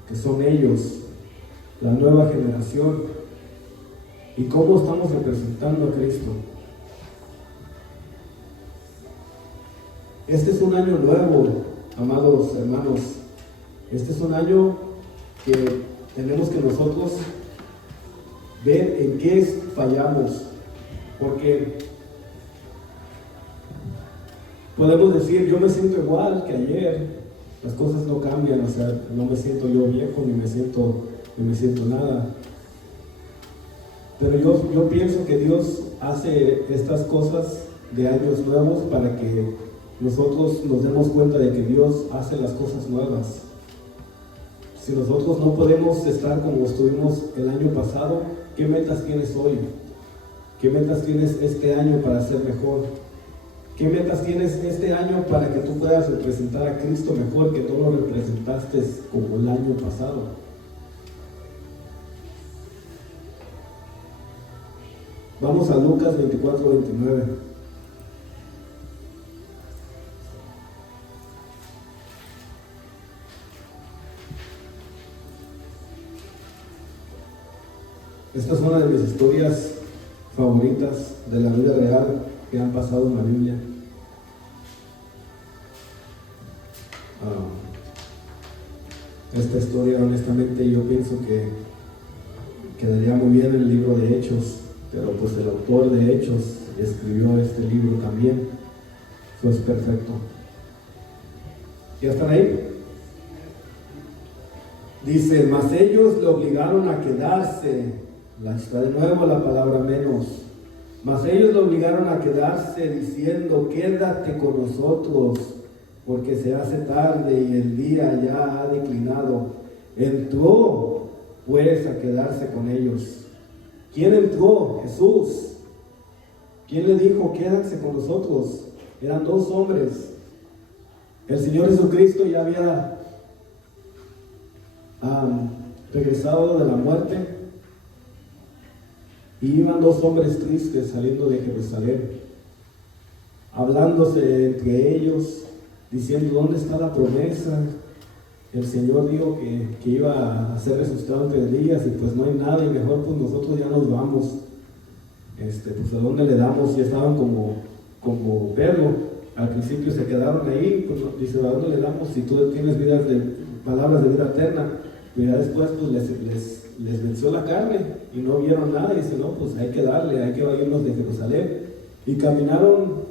que son ellos, la nueva generación. ¿Y cómo estamos representando a Cristo? Este es un año nuevo, amados hermanos. Este es un año que tenemos que nosotros ver en qué fallamos, porque podemos decir, yo me siento igual que ayer, las cosas no cambian, o sea, no me siento yo viejo, ni me siento nada. Pero yo pienso que Dios hace estas cosas de años nuevos para que nosotros nos demos cuenta de que Dios hace las cosas nuevas. Si nosotros no podemos estar como estuvimos el año pasado, ¿qué metas tienes hoy? ¿Qué metas tienes este año para ser mejor? ¿Qué metas tienes este año para que tú puedas representar a Cristo mejor que tú lo representaste como el año pasado? Vamos a Lucas 24:29. Esta es una de mis historias favoritas de la vida real que han pasado en la Biblia. Esta historia, honestamente, yo pienso que quedaría muy bien en el libro de Hechos, pero pues el autor de Hechos escribió este libro también. Eso es perfecto. ¿Ya están ahí? Dice, mas ellos le obligaron a quedarse. Está de nuevo la palabra menos. Mas ellos le obligaron a quedarse diciendo, quédate con nosotros, porque se hace tarde y el día ya ha declinado. Entró pues a quedarse con ellos. ¿Quién entró? Jesús. ¿Quién le dijo, quédense con nosotros? Eran dos hombres. El Señor Jesucristo ya había regresado de la muerte, y iban dos hombres tristes saliendo de Jerusalén, hablándose entre ellos, diciendo, ¿dónde está la promesa? El Señor dijo que iba a ser resucitado en 3 días, y pues no hay nada, y mejor pues nosotros ya nos vamos. pues a dónde le damos, y estaban como Pedro, al principio se quedaron ahí, pues dice, ¿a dónde le damos si tú tienes palabras de vida eterna? Pero ya después pues les venció la carne y no vieron nada, y dice, no, pues hay que darle, hay que irnos de Jerusalén. Y caminaron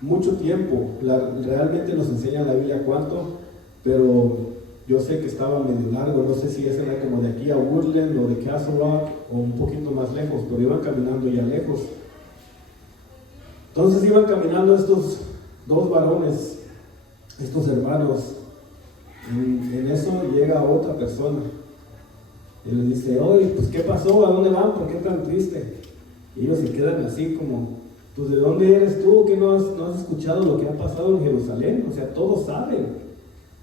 mucho tiempo, realmente nos enseña la Biblia cuánto, pero yo sé que estaba medio largo, no sé si ese era como de aquí a Woodland o de Castle Rock o un poquito más lejos, pero iban caminando ya lejos. Entonces iban caminando estos dos varones, estos hermanos. En eso llega otra persona y les dice, oye, pues ¿qué pasó? ¿A dónde van? ¿Por qué tan triste? Y ellos se quedan así como, pues ¿de dónde eres tú? ¿Que no has escuchado lo que ha pasado en Jerusalén? O sea, todos saben.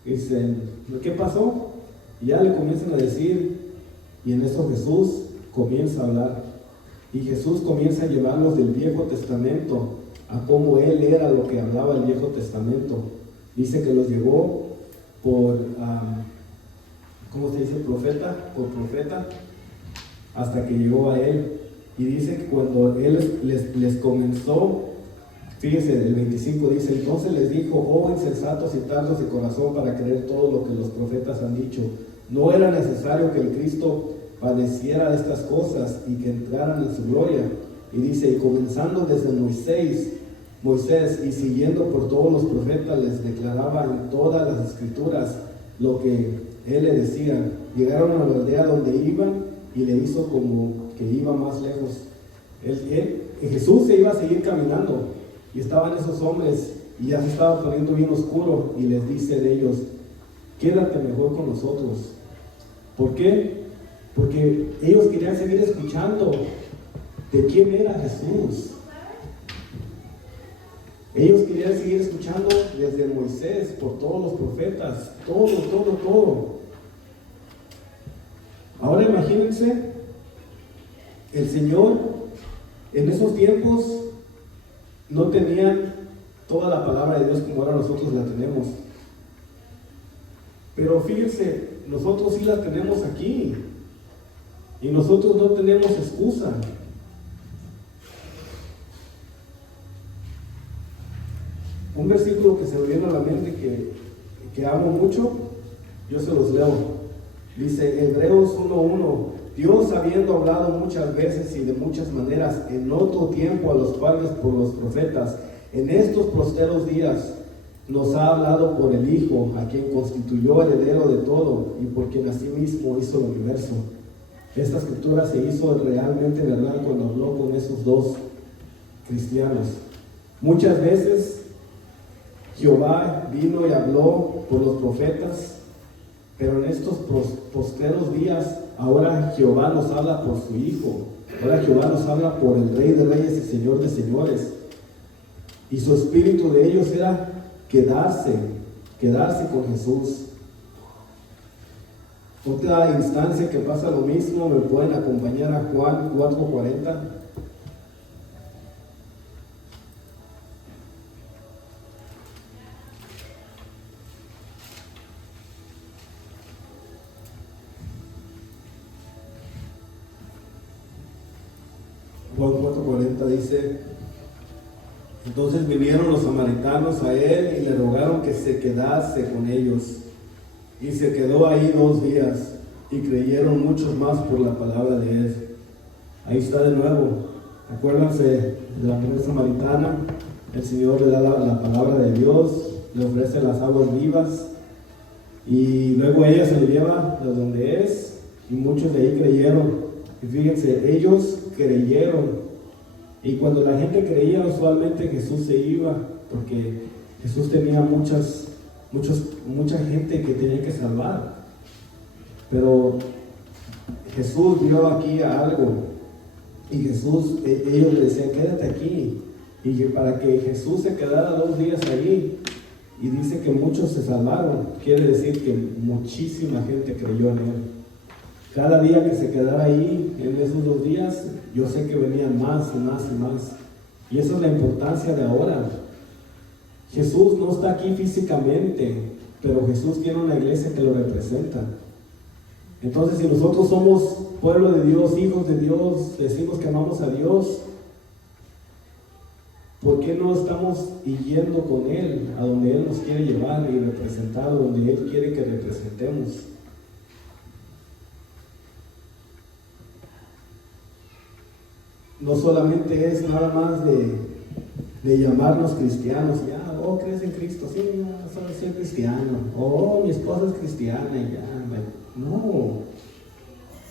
Dicen, ¿qué pasó? Y ya le comienzan a decir, y en eso Jesús comienza a hablar. Y Jesús comienza a llevarlos del Viejo Testamento a cómo Él era lo que hablaba el Viejo Testamento. Dice que los llevó por, ¿cómo se dice? Profeta, por profeta, hasta que llegó a Él. Y dice que cuando Él les comenzó, fíjese, el 25 dice, entonces les dijo, oh insensatos y tardos de corazón para creer todo lo que los profetas han dicho. No era necesario que el Cristo padeciera estas cosas y que entraran en su gloria. Y dice, y comenzando desde Moisés y siguiendo por todos los profetas, les declaraba en todas las escrituras lo que él le decía. Llegaron a la aldea donde iban y le hizo como que iba más lejos. Jesús se iba a seguir caminando y estaban esos hombres y ya se estaba poniendo bien oscuro, y les dice de ellos, quédate mejor con nosotros. ¿Por qué? Porque ellos querían seguir escuchando de quién era Jesús. Ellos querían seguir escuchando desde Moisés, por todos los profetas, todo. Ahora imagínense, el Señor en esos tiempos no tenían toda la palabra de Dios como ahora nosotros la tenemos. Pero fíjense, nosotros sí la tenemos aquí. Y nosotros no tenemos excusa. Un versículo que se me viene a la mente que amo mucho, yo se los leo. Dice Hebreos 1:1, Dios, habiendo hablado muchas veces y de muchas maneras en otro tiempo a los padres por los profetas, en estos posteros días nos ha hablado por el Hijo, a quien constituyó heredero de todo y por quien asimismo hizo el universo. Esta escritura se hizo realmente verdad cuando habló con esos dos cristianos. Muchas veces Jehová vino y habló por los profetas, pero en estos postreros días, ahora Jehová nos habla por su Hijo. Ahora Jehová nos habla por el Rey de Reyes y Señor de Señores. Y su espíritu de ellos era quedarse con Jesús. Otra instancia que pasa lo mismo, me pueden acompañar a Juan 4:40. Juan 4:40 dice, entonces vinieron los samaritanos a él y le rogaron que se quedase con ellos. Y se quedó ahí 2 días, y creyeron muchos más por la palabra de él. Ahí está de nuevo. Acuérdense de la mujer samaritana. El Señor le da la palabra de Dios, le ofrece las aguas vivas, y luego ella se lo lleva de donde es, y muchos de ahí creyeron. Y fíjense, ellos creyeron. Y cuando la gente creía, usualmente Jesús se iba, porque Jesús tenía mucha gente que tenía que salvar. Pero Jesús vio aquí algo, y ellos le decían, quédate aquí. Y para que Jesús se quedara 2 días allí, y dice que muchos se salvaron, quiere decir que muchísima gente creyó en él. Cada día que se quedara ahí, en esos 2 días, yo sé que venían más y más y más. Y esa es la importancia de ahora. Jesús no está aquí físicamente, pero Jesús tiene una iglesia que lo representa. Entonces, si nosotros somos pueblo de Dios, hijos de Dios, decimos que amamos a Dios, ¿Por qué no estamos yendo con Él a donde Él nos quiere llevar y representar, donde Él quiere que representemos? No solamente es nada más de llamarnos cristianos, ya, oh, crees en Cristo, sí, ya, soy cristiano, oh, mi esposa es cristiana, ya, no,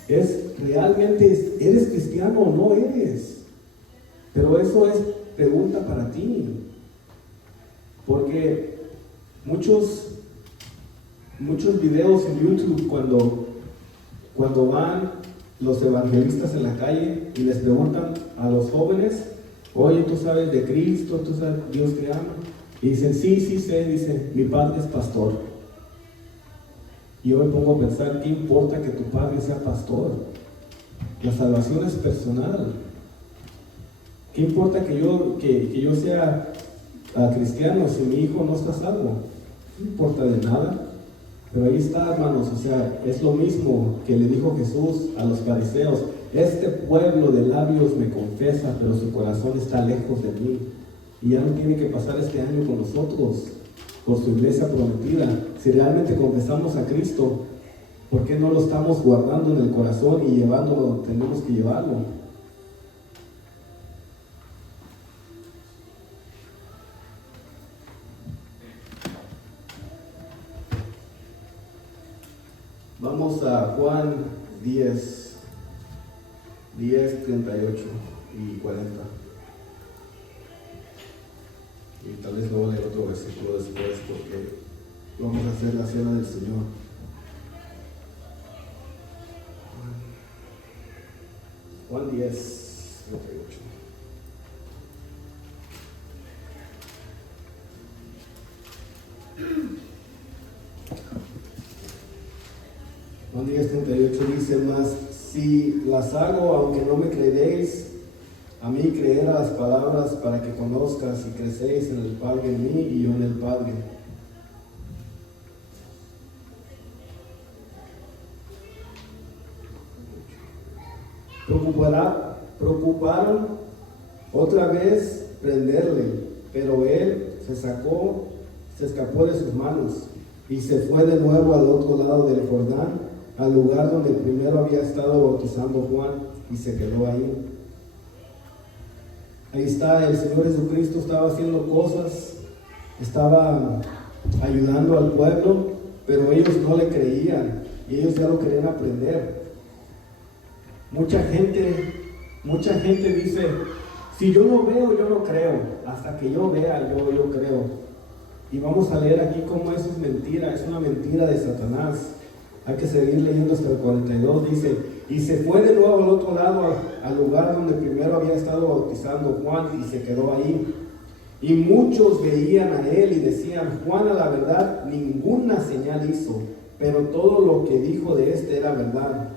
es realmente, ¿eres cristiano o no eres? Pero eso es pregunta para ti, porque muchos videos en YouTube cuando van los evangelistas en la calle y les preguntan a los jóvenes, oye, ¿tú sabes de Cristo? ¿Tú sabes Dios te ama? Y dicen, sí sé, dice, mi padre es pastor. Y yo me pongo a pensar, ¿qué importa que tu padre sea pastor? La salvación es personal. ¿Qué importa que yo sea cristiano si mi hijo no está salvo? No importa de nada. Pero ahí está, hermanos, o sea, es lo mismo que le dijo Jesús a los fariseos: este pueblo de labios me confesa, pero su corazón está lejos de mí. Y ya no tiene que pasar este año con nosotros por su iglesia prometida. Si realmente confesamos a Cristo, ¿por qué no lo estamos guardando en el corazón y llevándolo donde tenemos que llevarlo? Vamos a Juan 10, 38 y 40. Y tal vez luego voy a leer otro versículo después, porque vamos a hacer la cena del Señor. Juan 10, 38. Juan 10:38 dice más: si las hago, aunque no me creeréis, a mí creer a las palabras, para que conozcas y crecéis en el Padre en mí y yo en el Padre. Preocuparon otra vez prenderle, pero él se escapó de sus manos y se fue de nuevo al otro lado del Jordán, al lugar donde primero había estado bautizando Juan, y se quedó ahí. Ahí está, el Señor Jesucristo estaba haciendo cosas, estaba ayudando al pueblo, pero ellos no le creían y ellos ya lo querían aprender. Mucha gente dice, si yo no veo, yo no creo, hasta que yo vea, yo creo. Y vamos a leer aquí cómo eso es mentira, es una mentira de Satanás. Hay que seguir leyendo hasta el 42, dice: y se fue de nuevo al otro lado, al lugar donde primero había estado bautizando Juan, y se quedó ahí. Y muchos veían a él y decían: Juan, a la verdad, ninguna señal hizo, pero todo lo que dijo de este era verdad.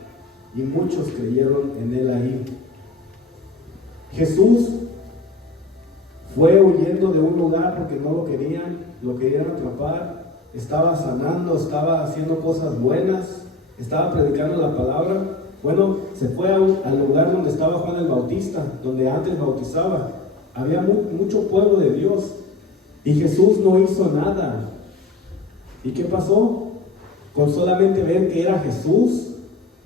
Y muchos creyeron en él ahí. Jesús fue huyendo de un lugar porque no lo querían atrapar. Estaba sanando, estaba haciendo cosas buenas, estaba predicando la palabra. Bueno, se fue al lugar donde estaba Juan el Bautista, donde antes bautizaba. Había mucho pueblo de Dios y Jesús no hizo nada. ¿Y qué pasó? Con solamente ver que era Jesús,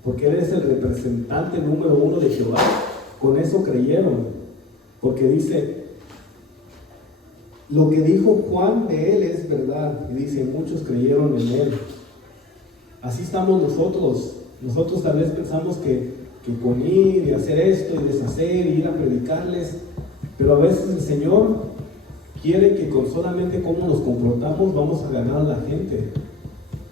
porque Él es el representante número 1 de Jehová, con eso creyeron. Porque dice, lo que dijo Juan de Él es verdad. Y dice, muchos creyeron en Él. Así estamos nosotros. Nosotros tal vez pensamos que con ir y hacer esto y deshacer y ir a predicarles, pero a veces el Señor quiere que con solamente cómo nos comportamos vamos a ganar a la gente.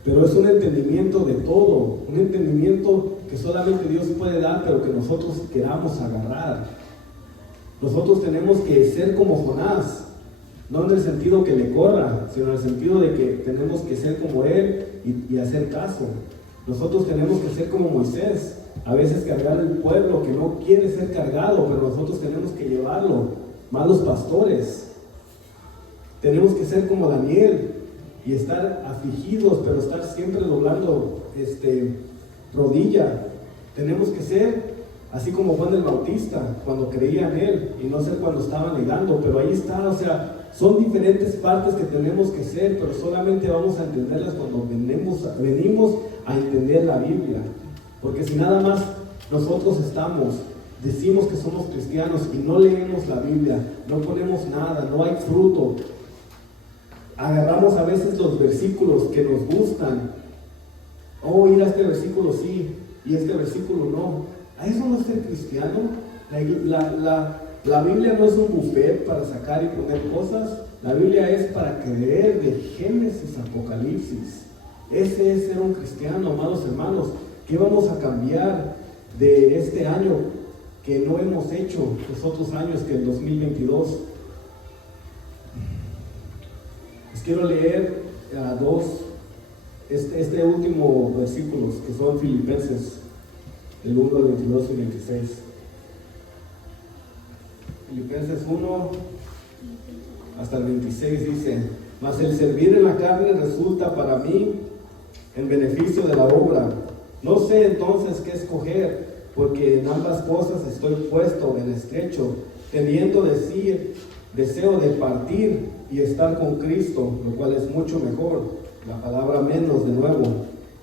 Pero es un entendimiento de todo, un entendimiento que solamente Dios puede dar, pero que nosotros queramos agarrar. Nosotros tenemos que ser como Jonás, no en el sentido que le corra, sino en el sentido de que tenemos que ser como él y hacer caso. Nosotros tenemos que ser como Moisés, a veces cargar el pueblo que no quiere ser cargado, pero nosotros tenemos que llevarlo, más los pastores. Tenemos que ser como Daniel y estar afligidos, pero estar siempre doblando rodilla. Tenemos que ser Así como Juan el Bautista, cuando creía en Él, y no sé cuando estaba negando, pero ahí está, o sea, son diferentes partes que tenemos que ser, pero solamente vamos a entenderlas cuando venimos a entender la Biblia. Porque si nada más nosotros decimos que somos cristianos y no leemos la Biblia, no ponemos nada, no hay fruto, agarramos a veces los versículos que nos gustan, mira, este versículo sí, y este versículo no. ¿A eso no es ser cristiano? La Biblia no es un buffet para sacar y poner cosas. La Biblia es para creer de Génesis a Apocalipsis. Ese es ser un cristiano, amados hermanos. ¿Qué vamos a cambiar de este año que no hemos hecho los otros años que el 2022? Les quiero leer este último versículos que son Filipenses, el 1, 22 y 26. Filipenses 1 hasta el 26 dice: mas el servir en la carne resulta para mí en beneficio de la obra. No sé entonces qué escoger, porque en ambas cosas estoy puesto en estrecho, teniendo deseo de partir y estar con Cristo, lo cual es mucho mejor. La palabra menos de nuevo.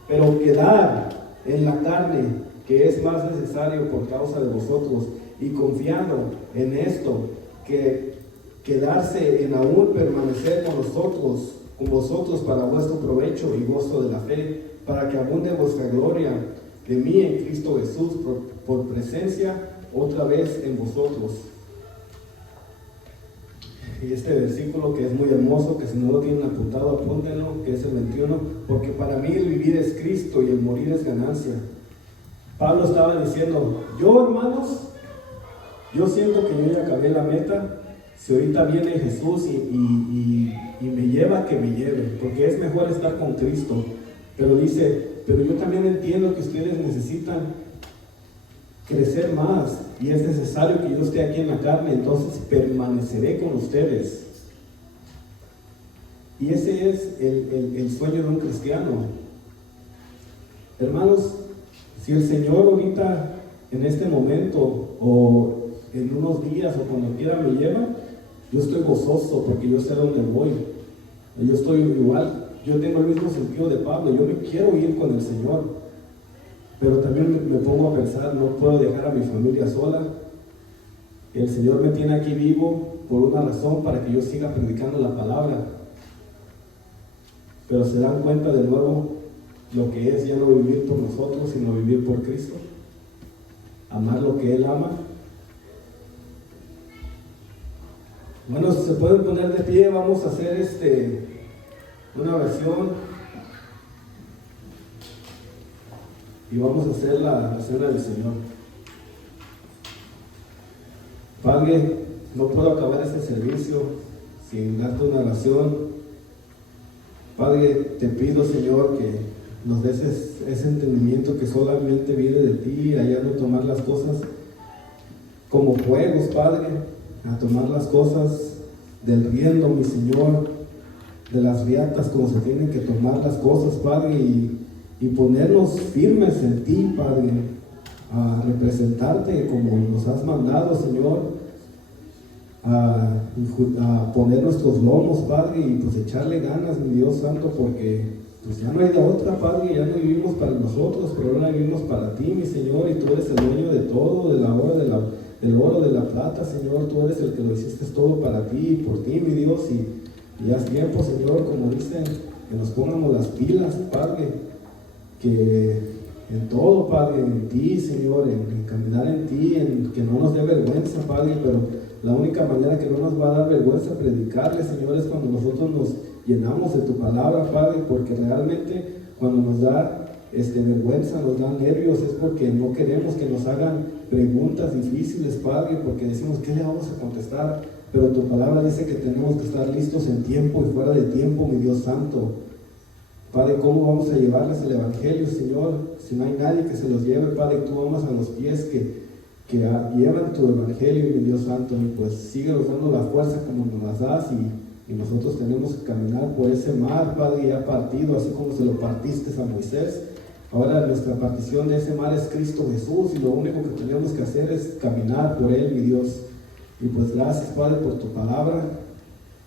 Pero quedar en la carne, que es más necesario por causa de vosotros, y confiando en esto, que quedarse en aún permanecer con vosotros para vuestro provecho y gozo de la fe, para que abunde vuestra gloria de mí en Cristo Jesús por presencia otra vez en vosotros. Y este versículo que es muy hermoso, que si no lo tienen apuntado, apúntenlo, que es el 21, porque para mí el vivir es Cristo y el morir es ganancia. Pablo estaba diciendo, yo hermanos, yo siento que yo ya acabé la meta. Si ahorita viene Jesús y me lleva, que me lleve, porque es mejor estar con Cristo. Pero dice, pero yo también entiendo que ustedes necesitan crecer más y es necesario que yo esté aquí en la carne, entonces permaneceré con ustedes. Y ese es el sueño de un cristiano. Hermanos, si el Señor ahorita, en este momento, o en unos días, o cuando quiera me lleva, yo estoy gozoso porque yo sé dónde voy. Yo estoy igual, yo tengo el mismo sentido de Pablo, yo me quiero ir con el Señor. Pero también me pongo a pensar, no puedo dejar a mi familia sola. El Señor me tiene aquí vivo por una razón, para que yo siga predicando la palabra. Pero se dan cuenta de nuevo lo que es ya no vivir por nosotros, sino vivir por Cristo. Amar lo que Él ama. Bueno, si se pueden poner de pie, vamos a hacer una oración. Y vamos a hacer la cena del Señor. Padre, no puedo acabar este servicio sin darte una oración. Padre, te pido, Señor, que nos des ese entendimiento que solamente viene de ti, allá no tomar las cosas como juegos, Padre, a tomar las cosas del riendo, mi Señor, de las riatas, como se tienen que tomar las cosas, Padre, y ponernos firmes en ti, Padre, a representarte como nos has mandado, Señor, a poner nuestros lomos, Padre, y pues echarle ganas, mi Dios Santo, porque pues ya no hay de otra, Padre, ya no vivimos para nosotros, pero ahora vivimos para ti, mi Señor, y tú eres el dueño de todo, de la hora, del oro, de la plata, Señor, tú eres el que lo hiciste todo para ti y por ti, mi Dios, y haz tiempo, Señor, como dicen, que nos pongamos las pilas, Padre, que en todo, Padre, en ti, Señor, en caminar en ti, en que no nos dé vergüenza, Padre, pero la única manera que no nos va a dar vergüenza predicarle, Señor, es cuando nosotros nos llenamos de tu palabra, Padre, porque realmente cuando nos da vergüenza, nos da nervios, es porque no queremos que nos hagan preguntas difíciles, Padre, porque decimos, ¿qué le vamos a contestar? Pero tu palabra dice que tenemos que estar listos en tiempo y fuera de tiempo, mi Dios Santo. Padre, ¿cómo vamos a llevarles el Evangelio, Señor? Si no hay nadie que se los lleve, Padre, tú amas a los pies que llevan tu Evangelio, mi Dios Santo, y pues síguenos dando la fuerza como nos las das, y nosotros tenemos que caminar por ese mar, Padre, ya partido, así como se lo partiste a Moisés, Ahora nuestra partición de ese mal es Cristo Jesús y lo único que tenemos que hacer es caminar por Él, mi Dios. Y pues gracias, Padre, por tu palabra.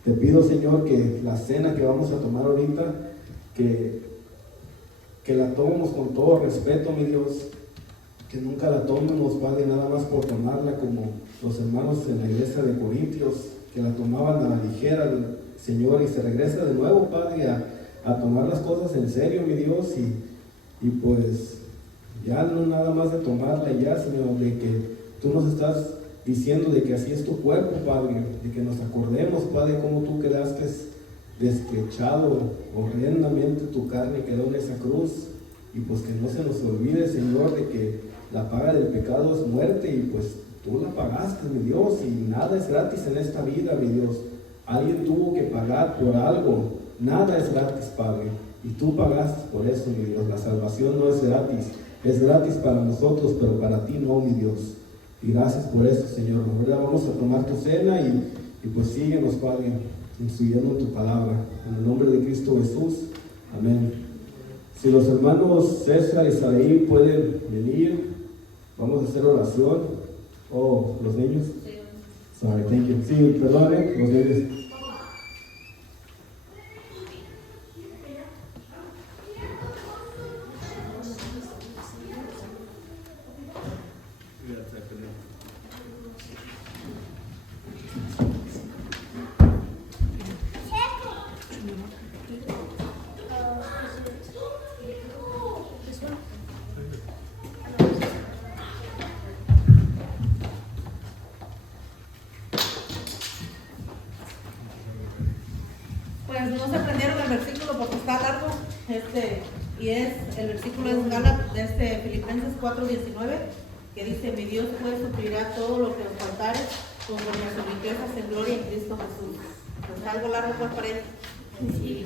Te pido, Señor, que la cena que vamos a tomar ahorita, que la tomemos con todo respeto, mi Dios. Que nunca la tomemos, Padre, nada más por tomarla como los hermanos en la iglesia de Corintios, que la tomaban a la ligera, Señor, y se regresa de nuevo, Padre, a tomar las cosas en serio, mi Dios, y pues ya no nada más de tomarla ya, Señor, de que tú nos estás diciendo de que así es tu cuerpo, Padre, de que nos acordemos, Padre, cómo tú quedaste destrechado horrendamente, tu carne quedó en esa cruz, y pues que no se nos olvide, Señor, de que la paga del pecado es muerte, y pues tú la pagaste, mi Dios, y nada es gratis en esta vida, mi Dios. Alguien tuvo que pagar por algo, nada es gratis, Padre, y tú pagaste por eso, mi Dios. La salvación no es gratis para nosotros, pero para ti no, mi Dios. Y gracias por eso, Señor. Ahora vamos a tomar tu cena y pues síguenos, Padre, instruyendo tu palabra. En el nombre de Cristo Jesús, amén. Si los hermanos César y Saraí pueden venir, vamos a hacer oración. Oh, los niños. Sorry, thank you. Sí, perdone, los niños. Pues no se aprendieron el versículo porque está largo, y el versículo es Gálatas, Filipenses 4:19, que dice: mi Dios pues suplirá todo lo que os faltare conforme a sus riquezas en gloria en Cristo Jesús. Pues algo largo, pues parece. Sí.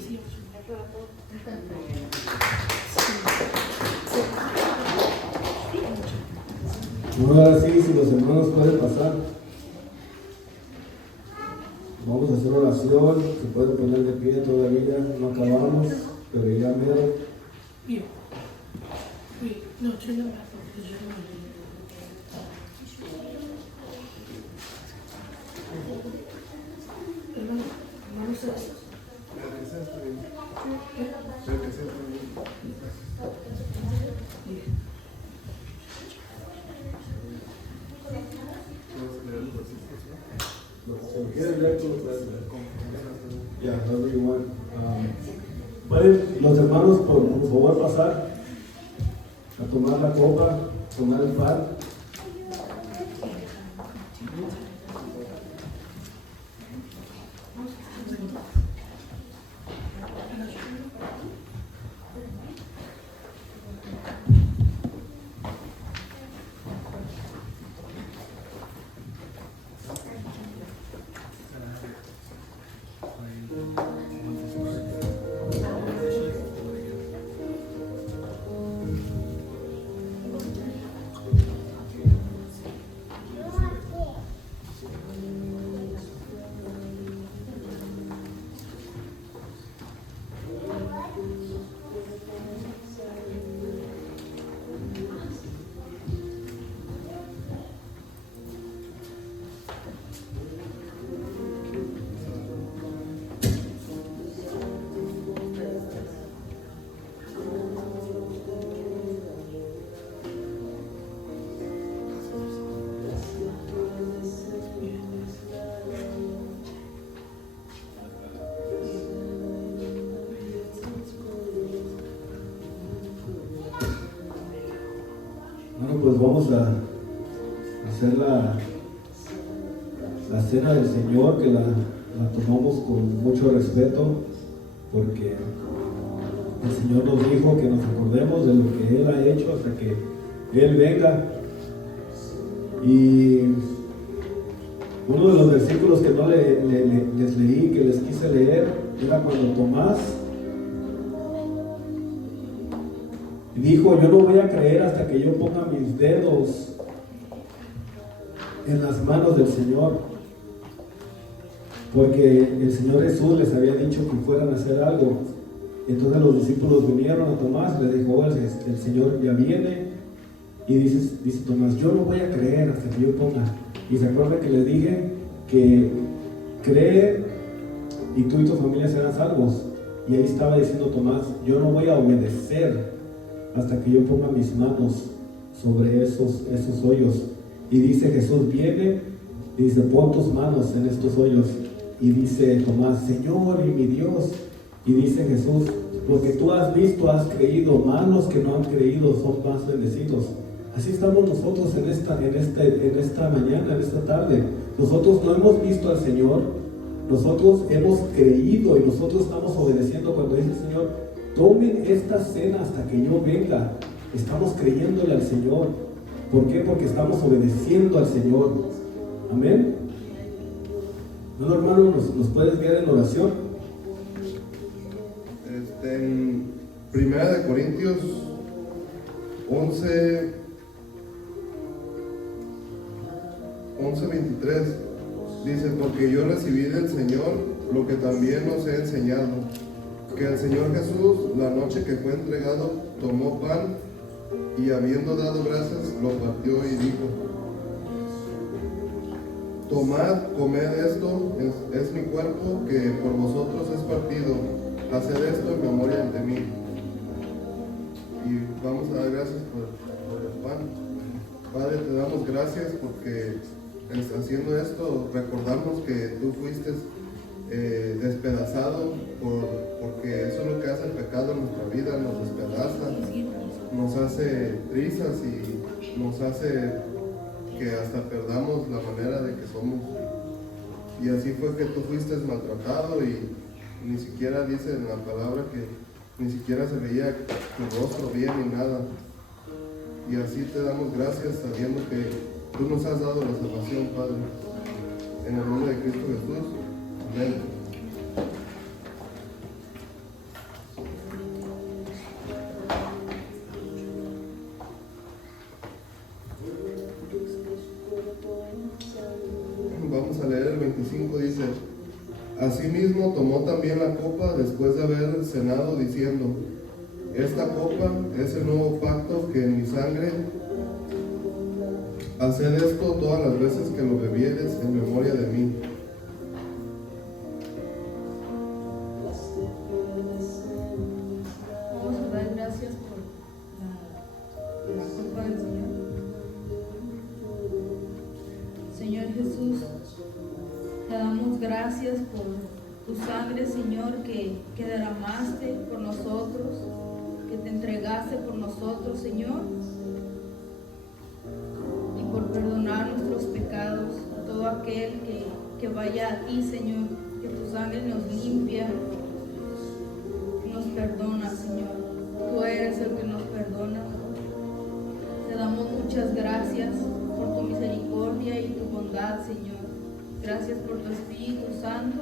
Bueno, ahora sí, si los hermanos pueden pasar, vamos a hacer oración. Se pueden poner de pie todavía, no acabamos, pero ya mero. No, turn them back. Hermano César. ¿Pueden los hermanos por favor pasar a tomar la copa, tomar el pan? Bueno, pues vamos a hacer la cena del Señor, que la tomamos con mucho respeto, porque el Señor nos dijo que nos acordemos de lo que Él ha hecho hasta que Él venga. Y uno de los versículos que no les leí, que les quise leer, era cuando Tomás dijo: yo no voy a creer hasta que yo ponga mis dedos en las manos del Señor, porque el Señor Jesús les había dicho que fueran a hacer algo, Entonces los discípulos vinieron a Tomás, le dijo, el Señor ya viene. Y dice Tomás, yo no voy a creer hasta que yo ponga. Y se acuerda que le dije que cree y tú y tu familia serán salvos. Y ahí estaba diciendo Tomás, yo no voy a obedecer hasta que yo ponga mis manos sobre esos hoyos. Y dice Jesús viene, y dice, pon tus manos en estos hoyos. Y dice Tomás, Señor y mi Dios. Y dice Jesús, lo que tú has visto, has creído, más los que no han creído son más bendecidos. Así estamos nosotros en esta mañana, en esta tarde. Nosotros no hemos visto al Señor, nosotros hemos creído y nosotros estamos obedeciendo cuando dice el Señor, tomen esta cena hasta que yo venga. Estamos creyéndole al Señor. ¿Por qué? Porque estamos obedeciendo al Señor. Amén. Bueno, hermano, ¿nos puedes guiar en oración? En 1 Corintios 11:23 dice, porque yo recibí del Señor lo que también os he enseñado, que el Señor Jesús, la noche que fue entregado, tomó pan y habiendo dado gracias, lo partió y dijo, tomad, comed esto, es mi cuerpo que por vosotros es partido, haced esto en memoria de mí. Y vamos a dar gracias por el pan. Padre, te damos gracias porque haciendo esto recordamos que tú fuiste despedazado porque eso es lo que hace el pecado en nuestra vida, nos despedaza, nos hace trizas y nos hace que hasta perdamos la manera de que somos. Y así fue que tú fuiste maltratado y ni siquiera dice en la palabra que ni siquiera se veía tu rostro bien ni nada. Y así te damos gracias sabiendo que tú nos has dado la salvación, Padre. En el nombre de Cristo Jesús. Amén. Vamos a leer el 25, dice, asimismo tomó también la copa después de haber cenado diciendo, esta copa es el nuevo pacto que en mi sangre, haced esto todas las veces que lo bebieres en memoria de mí. Vamos a dar gracias por la copa del Señor. Señor Jesús, te damos gracias por tu sangre, Señor, que derramaste por nosotros, que te entregaste por nosotros, Señor, y por perdonar nuestros pecados. A todo aquel que vaya a ti, Señor, que tu sangre nos limpia, nos perdona, Señor. Tú eres el que nos perdona. Te damos muchas gracias por tu misericordia y tu bondad, Señor. Gracias por tu Espíritu Santo.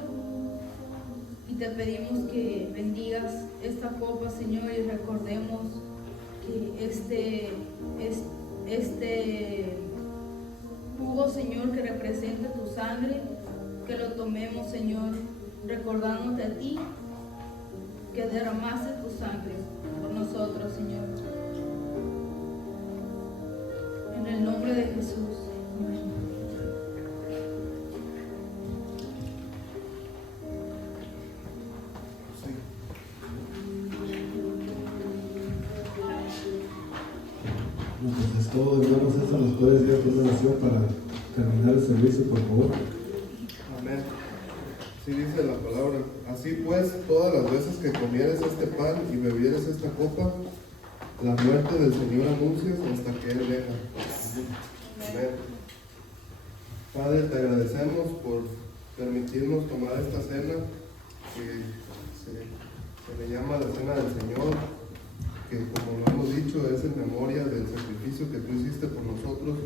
Y te pedimos que bendigas esta copa, Señor, y recordemos que este jugo, Señor, que representa tu sangre, que lo tomemos, Señor, recordándote a ti, que derramaste tu sangre por nosotros, Señor. En el nombre de Jesús. Amén. No, pues es todo, hermanos. Eso nos puedes guiar con una oración para terminar el servicio, por favor. Amén. Así dice la palabra. Así pues, todas las veces que comieres este pan y bebieres esta copa, la muerte del Señor anuncias hasta que Él venga. Amén. Padre, te agradecemos por permitirnos tomar esta cena que se le llama la cena del Señor, que como lo hemos dicho es en memoria del sacrificio que tú hiciste por nosotros,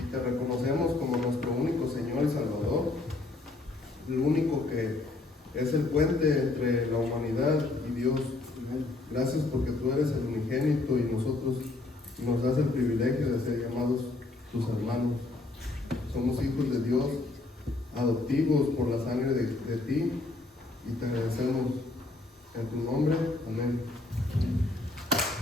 y te reconocemos como nuestro único Señor y Salvador, el único que es el puente entre la humanidad y Dios. Gracias porque tú eres el unigénito y nosotros nos das el privilegio de ser llamados tus hermanos. Somos hijos de Dios, adoptivos por la sangre de ti, y te agradecemos En tu nombre, amén.